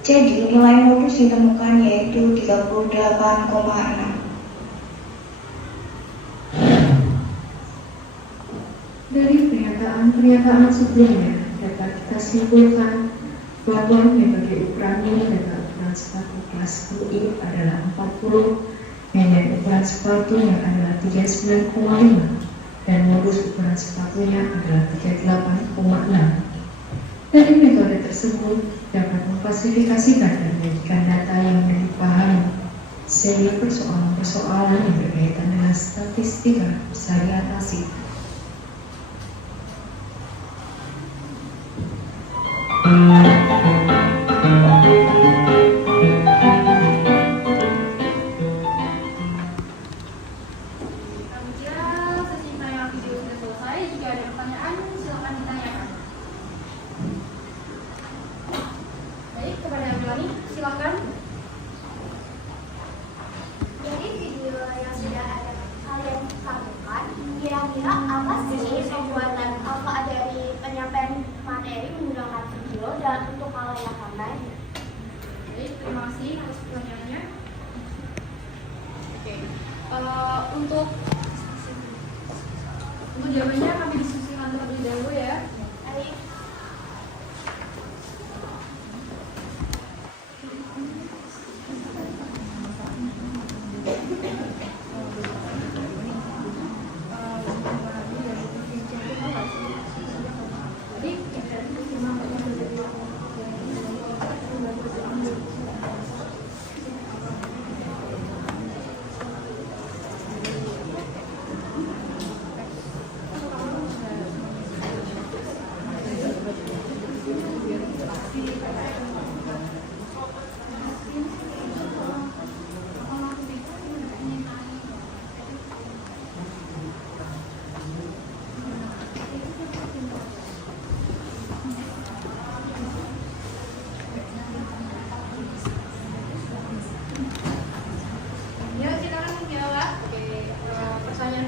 Jadi nilai modus ditemukan yaitu 38,6. Dari pernyataan sebelumnya dapat kita simpulkan bahwa metode ukuran min dan ukuran sepatu kelas UI adalah 40 dan ukuran sepatunya adalah 39,5 dan modus ukuran sepatunya adalah 38,6. Dari metode tersebut dapat mengklasifikasikan dan menjadikan data yang mudah dipahami sehingga persoalan-persoalan yang berkaitan dengan statistika bisa diatasi. apa sih pembuatan dari penyampaian materi menggunakan video dan untuk khalayak ramai? Baik, terima kasih atas pertanyaannya. Oke, untuk jawabannya kami diskusikan terlebih dahulu ya. Baik.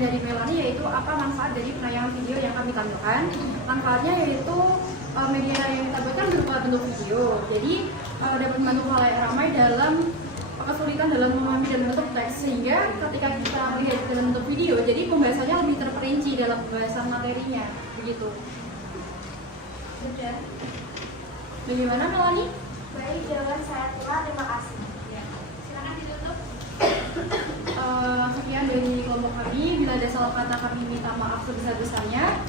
Dari Melani, yaitu apa manfaat dari penayangan video yang kami tampilkan. Manfaatnya yaitu media yang kita buatkan berupa bentuk video, jadi dapat membantu khalayak ramai dalam kesulitan dalam memahami dan menutup teks, sehingga ketika kita melihat dalam bentuk video, jadi pembahasannya lebih terperinci dalam pembahasan materinya, begitu. Sudah. Bagaimana Melani? Baik, jawaban saya telah, terima kasih. Silakan ditutup. Sekian dari kelompok kami. Bila ada salah kata kami minta maaf sebesar-besarnya.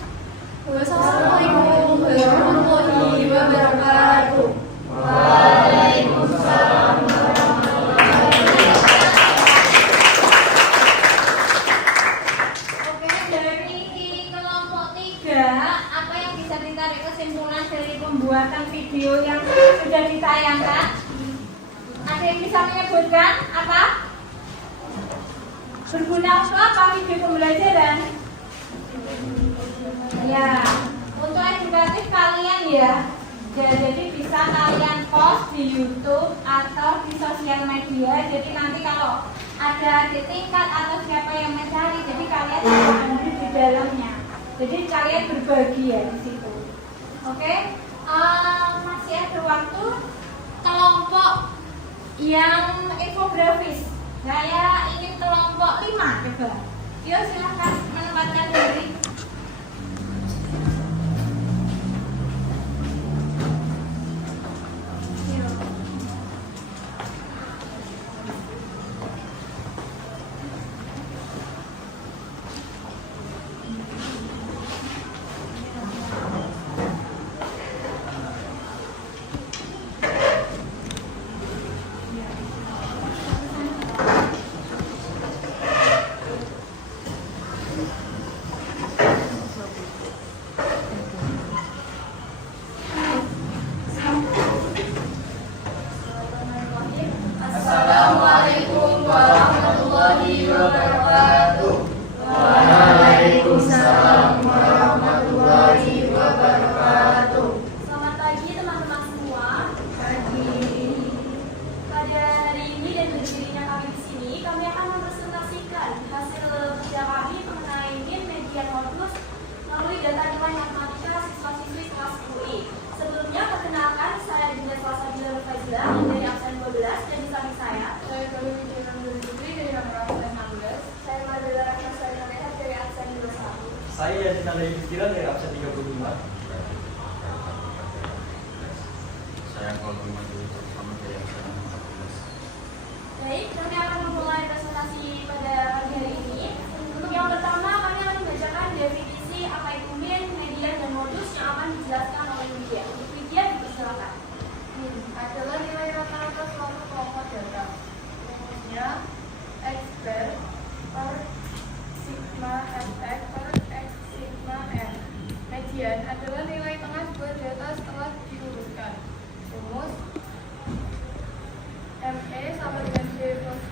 Wassalamualaikum warahmatullahi wabarakatuh. Waalaikumsalam warahmatullahi wabarakatuh. Oke, dari kelompok 3, apa yang bisa ditarik kesimpulan dari pembuatan video yang sudah ditayangkan? Ada yang bisa menyebutkan apa? Berguna untuk apa video pembelajaran? Ya, untuk edukatif kalian ya. Jadi bisa kalian post di YouTube atau di sosial media. Jadi nanti kalau ada adik tingkat atau siapa yang mencari, jadi kalian bisa hadir di dalamnya. Jadi kalian berbagi ya di situ. Oke, masih ada waktu. Kelompok yang infografis. Saya ingin kelompok 5 coba. Yuk silahkan menempatkan diri. Assalamualaikum warahmatullahi wabarakatuh. Waalaikumsalam warahmatullahi wabarakatuh. Selamat pagi teman-teman semua. Pagi. Pada hari ini dan berdirinya kami di sini, kami akan mempresentasikan hasil kerja kami mengenai media modus melalui data nilai matematika siswa-siswi kelas 10I. Sebelumnya perkenalkan, saya Dinda Swasabila Fazila dari absen 12 dan di samping saya dari nomor absen 16. Saya Madela Rahmasari dari absen 21. Saya Yasin dari Pikiran dari absen 35. Saya Kolbi Madu sama dari absen 14. Baik, kami akan memulai presentasi pada pagi hari ini. Untuk yang pertama, kami akan membacakan definisi apa itu media dan modus yang akan dijelaskan oleh Widya. Widya, dipersilakan. Adalah nilai rata-rata suatu kelompok data. Rumusnya X bar per sigma fx per X sigma m. Median adalah nilai tengah sebuah data setelah diluruskan. Rumus ME sama dengan D plus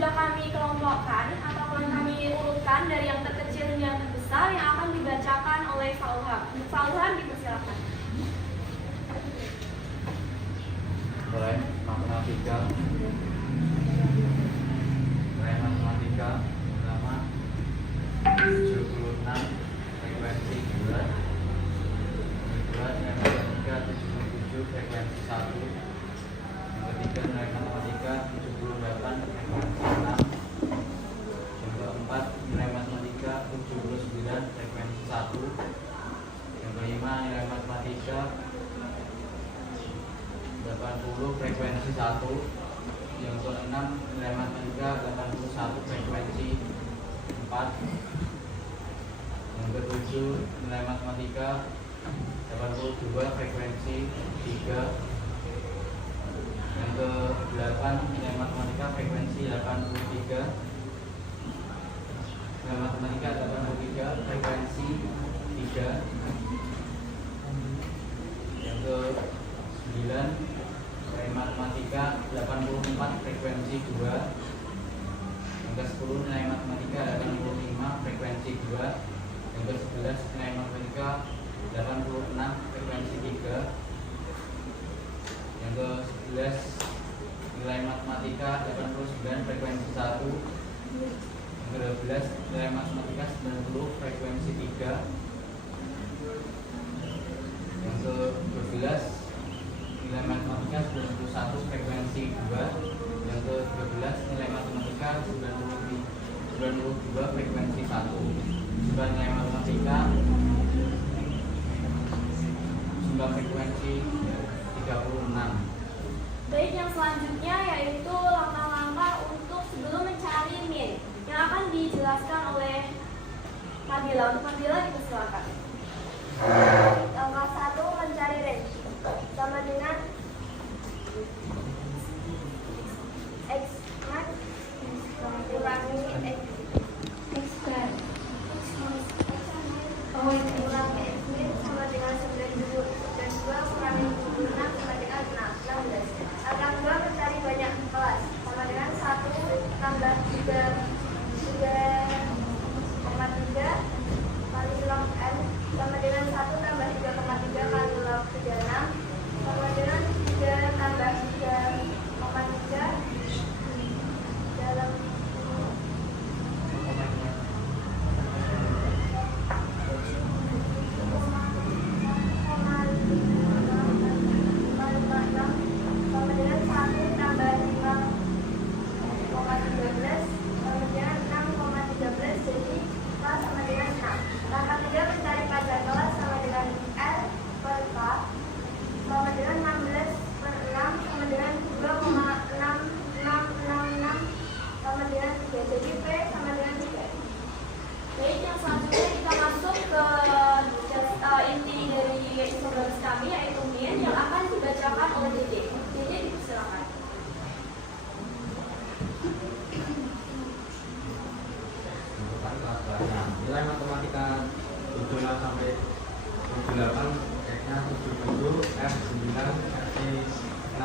sudah kami kelompokkan atau kami urutkan dari yang terkecil hingga yang terbesar yang akan dibacakan oleh Fauham. Fauham dipersilakan. Mulai matematika. Pertama 76 frekuensi 2. Kedua nilai matematika 77 frekuensi 1. Yang ketiga nilai matematika 78 frekuensi 6. Yang keempat nilai matematika 79 frekuensi 1. Yang kelima nilai matematika 80 frekuensi 1. Yang keenam nilai matematika 81 frekuensi 4. Yang ketujuh nilai matematika 82 frekuensi 3. Yang ke-8 nilai matematika frekuensi 83. Nilai matematika 83 frekuensi 3. Yang ke-9 nilai matematika 84 frekuensi 2. Yang ke-10 nilai matematika 85 frekuensi 2. Yang ke-11 nilai matematika 86 frekuensi 3. Yang ke-11 nilai matematika 89 frekuensi 1. Yang ke-12 nilai matematika 90 frekuensi 3. Yang ke-12 nilai matematika 91 frekuensi 2. Yang ke-13 nilai matematika 92 frekuensi 1. Juga nilai matematika jumlah frekuensi 36. Baik, yang selanjutnya yaitu langkah-langkah untuk sebelum mencari min yang akan dijelaskan oleh Fadila. Untuk Fadila dipersilakan. Langkah 1, mencari range sama dengan x max kurangi x square kurangi x min sama dengan 9 dan 2 kurangi 26 sama dengan 16. Langkah 2, mencari banyak kelas sama dengan 1 tambah 3,3 kali log n sama dengan 1 tambah 3,3 kali log 36 sama dengan 3 tambah 3,3 dalam sama dengan 1 tambah 5,13 sama dengan 6,13 jadi kelas sama dengan 6. Langkah 3, mencari pajak kelas sama dengan L per K sama dengan 16 per 6 sama dengan 2,6666 sama dengan 3 jadi P sama dengan 3. Baik, yang selanjutnya kita masuk ke inti dari infografis kami yaitu min yang akan dibacakan oleh Dede. Dede dipersilakan. Nilai matematika 75 sampai 78 X-nya 77, F9, F6,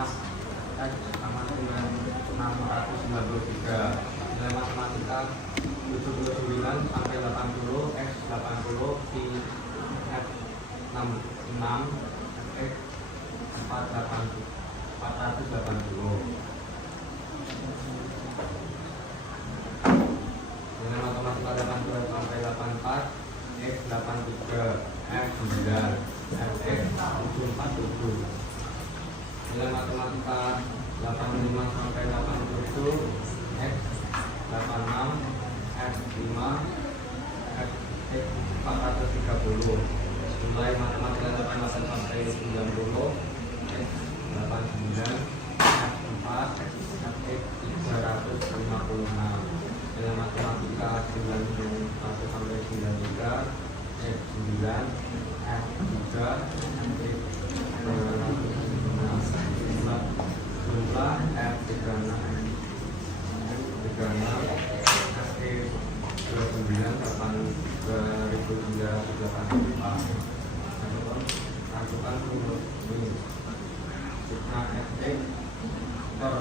X sama dengan 693. Nilai matematika 79 sampai 80, X 80, Y F66, X 480. Nilai matematika 82 sampai 84, X 83, F 9, Fx 747. Nilai matematika 85 sampai 87, X 86, F 5, Fx 430. Nilai matematika 88 sampai 90, X 89, F 4, Fx 356. Nilai matematika 91 sampai 93, F 9, F 3, F 216, jumlah F 36, F 36, F 29, 2984. Tentukan rumus ini. Sigma Fx per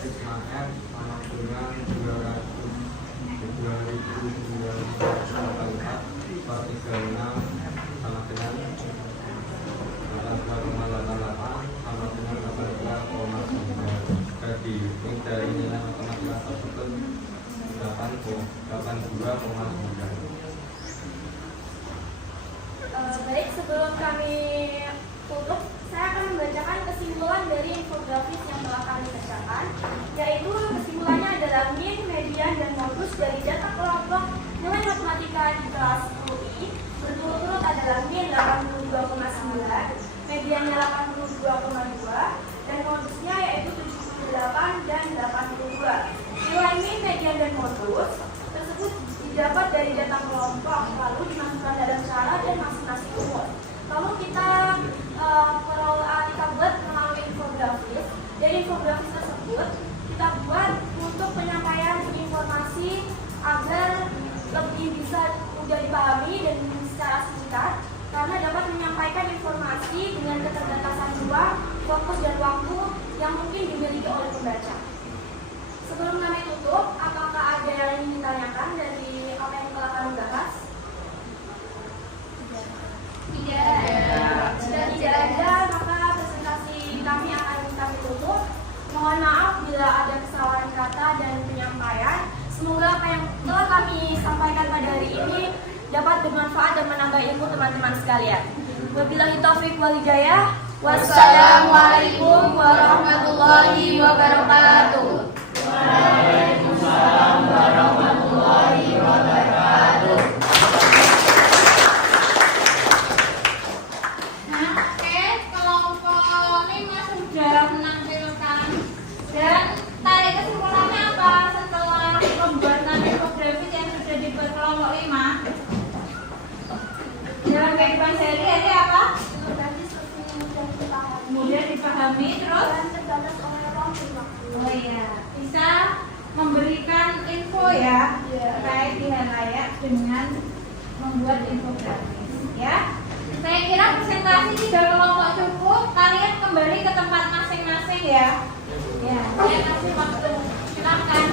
sigma F sama dengan Baik, sebelum kami tutup, saya akan membacakan kesimpulan dari infografis yang telah kami bacakan, yaitu kesimpulannya adalah min, median, dan modus dari data kelompok nilai matematika di kelas 10I berturut-turut adalah min 82,9, mediannya 82,2, dan modusnya yaitu 78 dan 82. Nilai min, median, dan modus tersebut didapat dari data kelompok lalu dimasukkan dalam cara dan masing-masing umur. Lalu kita buat melalui infografis. Dari infografis tersebut kita buat untuk penyampaian informasi agar lebih bisa mudah dipahami dan secara singkat, karena dapat menyampaikan informasi dengan keterbatasan ruang, fokus, dan waktu yang mungkin dimiliki oleh pembaca. Sebelum kami tutup, apakah ada yang ingin ditanyakan dari apa yang telah kami bahas? Tidak. Jika tidak ada, maka presentasi kami akan kami tutup. Mohon maaf bila ada kesalahan kata dan penyampaian. Semoga apa yang telah kami sampaikan pada hari ini dapat bermanfaat dan menambah ilmu teman-teman sekalian. Wabillahi taufiq wal hidayah. Wassalamualaikum warahmatullahi wabarakatuh. Waalaikumsalam warahmatullahi wabarakatuh. Nah, oke, kelompok 5 sudah menampilkan. Dan tadi kesimpulannya apa setelah pembuatan infografis yang sudah dibuat kelompok 5? Dalam kehidupan sehari-hari apa? Mudah dipahami, terus? Oh iya, bisa memberikan info ya terkait di halayak dengan membuat infografis ya. Saya kira presentasi 3 kelompok cukup. Kalian kembali ke tempat masing-masing ya. Ya, saya kasih waktu. Silakan.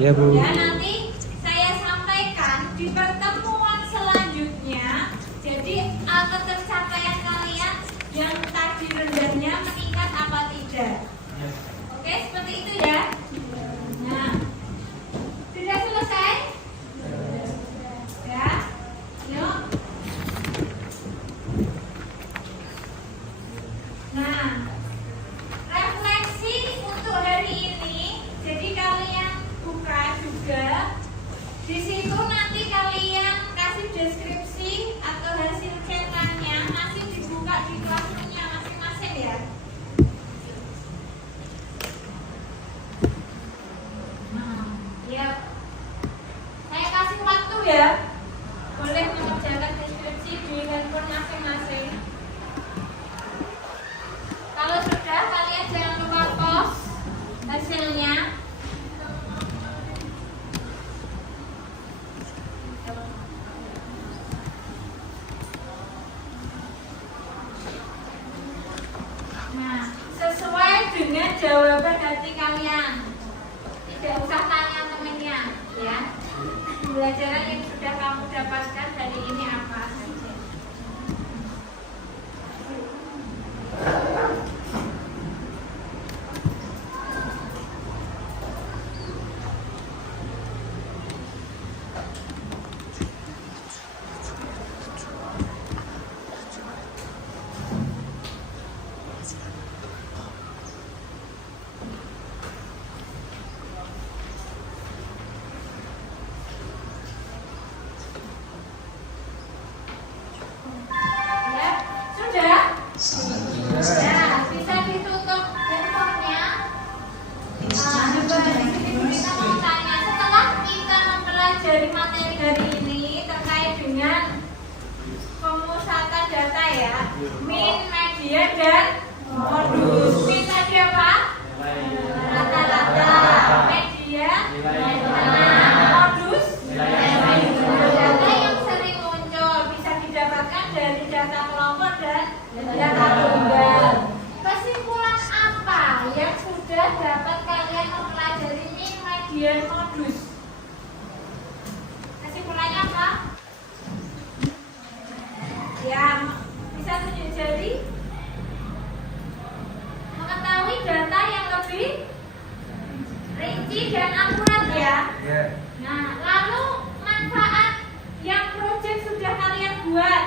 Ya, Bu. Ya, nanti saya sampaikan di pertemuan selanjutnya. Jadi ketercapaian kalian yang tadi rendahnya meningkat apa tidak? Oke, seperti itu ya. Nah, sudah selesai? Ya, yuk. Nah, refleksi untuk hari ini. Jadi kalian buka juga. Di situ nanti kalian kasih deskripsi atau hasil cetannya masih dibuka di kelasnya masing-masing ya. Ya. Saya kasih waktu ya. Boleh mengerjakan deskripsi di handphone masing-masing. Kalau sudah, kalian jangan lupa post hasilnya. Nah, sesuai dengan jawaban hati kalian. Tidak usah tanya temennya, ya. Pembelajaran yang sudah kamu dapatkan hari ini apa saja. ya. Min, median, dan modus. Min tadi apa? Rata-rata. Median, modus. Data yang sering muncul bisa didapatkan dari data kelompok dan data tunggal. Kesimpulan apa yang sudah dapat kalian mempelajari min, median, modus? Kesimpulannya apa? Ya, bisa tunjuk jari. Mengetahui data yang lebih rinci dan akurat ya. Nah, lalu manfaat yang proyek sudah kalian buat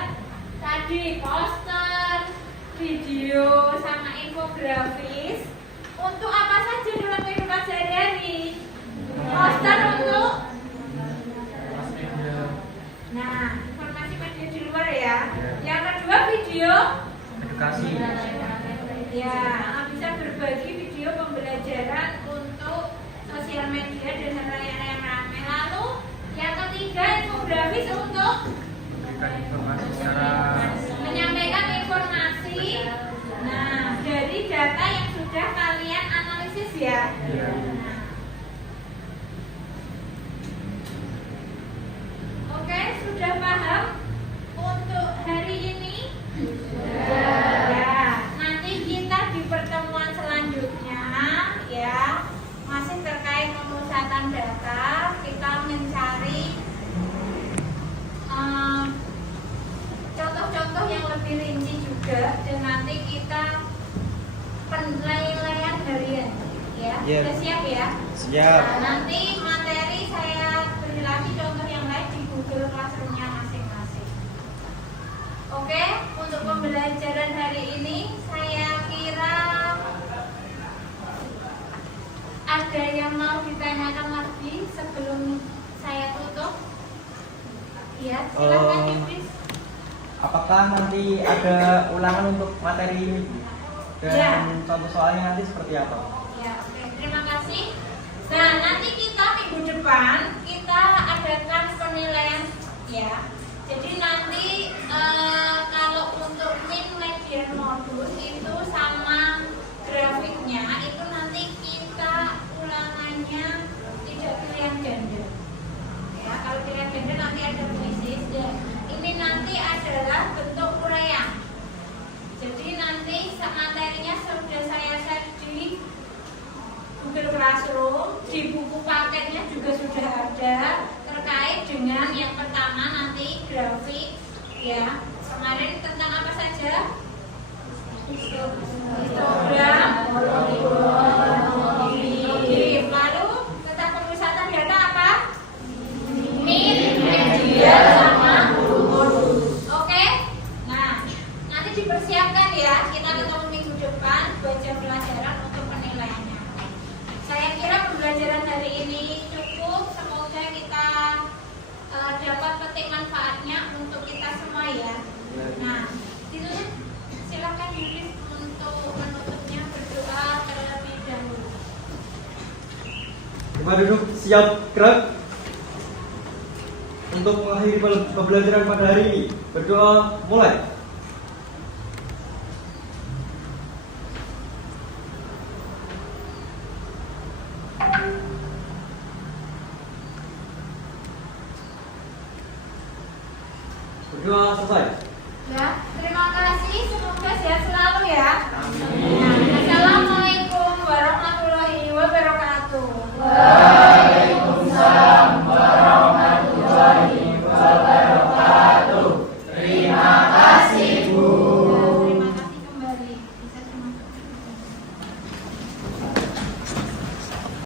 tadi, poster, video, sama infografis, untuk apa saja dalam kehidupan sehari-hari? Poster untuk informasi media di luar ya. Yang kedua, video edukasi. Ya, bisa berbagi video pembelajaran untuk sosial media dan hal-hal yang ramai. Lalu yang ketiga, infografis untuk Memberikan informasi secara menyampaikan informasi. Nah, dari data yang sudah kalian analisis ya. Oke, sudah paham untuk hari ini? Ya, nanti kita di pertemuan selanjutnya ya, masih terkait pemusatan data, kita mencari contoh-contoh yang lebih rinci juga, dan nanti kita penilaian harian ya. Sudah siap ya? Siap. Nah, nanti materi saya beri lagi contoh yang lain di Google Classroom-nya masing-masing. Oke, untuk pembelajaran hari ini saya kira ada yang mau ditanyakan lagi sebelum saya tutup. Ya, silakan Iblis. Apakah nanti ada ulangan untuk materi ini? Dan Ya. contoh soalnya nanti seperti apa? Ya, oke, terima kasih. Nah, nanti kita minggu depan kita adakan penilaian ya. Jadi nanti kalau untuk min, median, modus itu sama grafiknya itu nanti kita ulangannya tidak pilihan ganda. Ya, kalau pilihan ganda nanti ada kuisis dan ini nanti adalah bentuk uraian. Jadi nanti materinya sudah saya share di Google Classroom, di buku paketnya juga sudah ada terkait dengan yang pertama nanti grafik ya. Kemarin tentang apa saja? Histogram, lalu tentang pemusatan data apa? Min, median, sama modus. Oke? Nah, nanti dipersiapkan ya. Kita ketemu minggu depan baca pelajaran untuk penilaiannya. Saya kira pembelajaran hari ini cukup. Semoga kita dapat petik manfaatnya untuk kita semua ya. Nah, ditutup. Silakan Yudis untuk menutupnya, berdoa terlebih dahulu. Coba duduk, siap, gerak. Untuk mengakhiri pembelajaran pada hari ini, berdoa mulai. Berdoa selesai. Ya, terima kasih. Semoga sehat selalu ya. Amin. Assalamualaikum warahmatullahi wabarakatuh.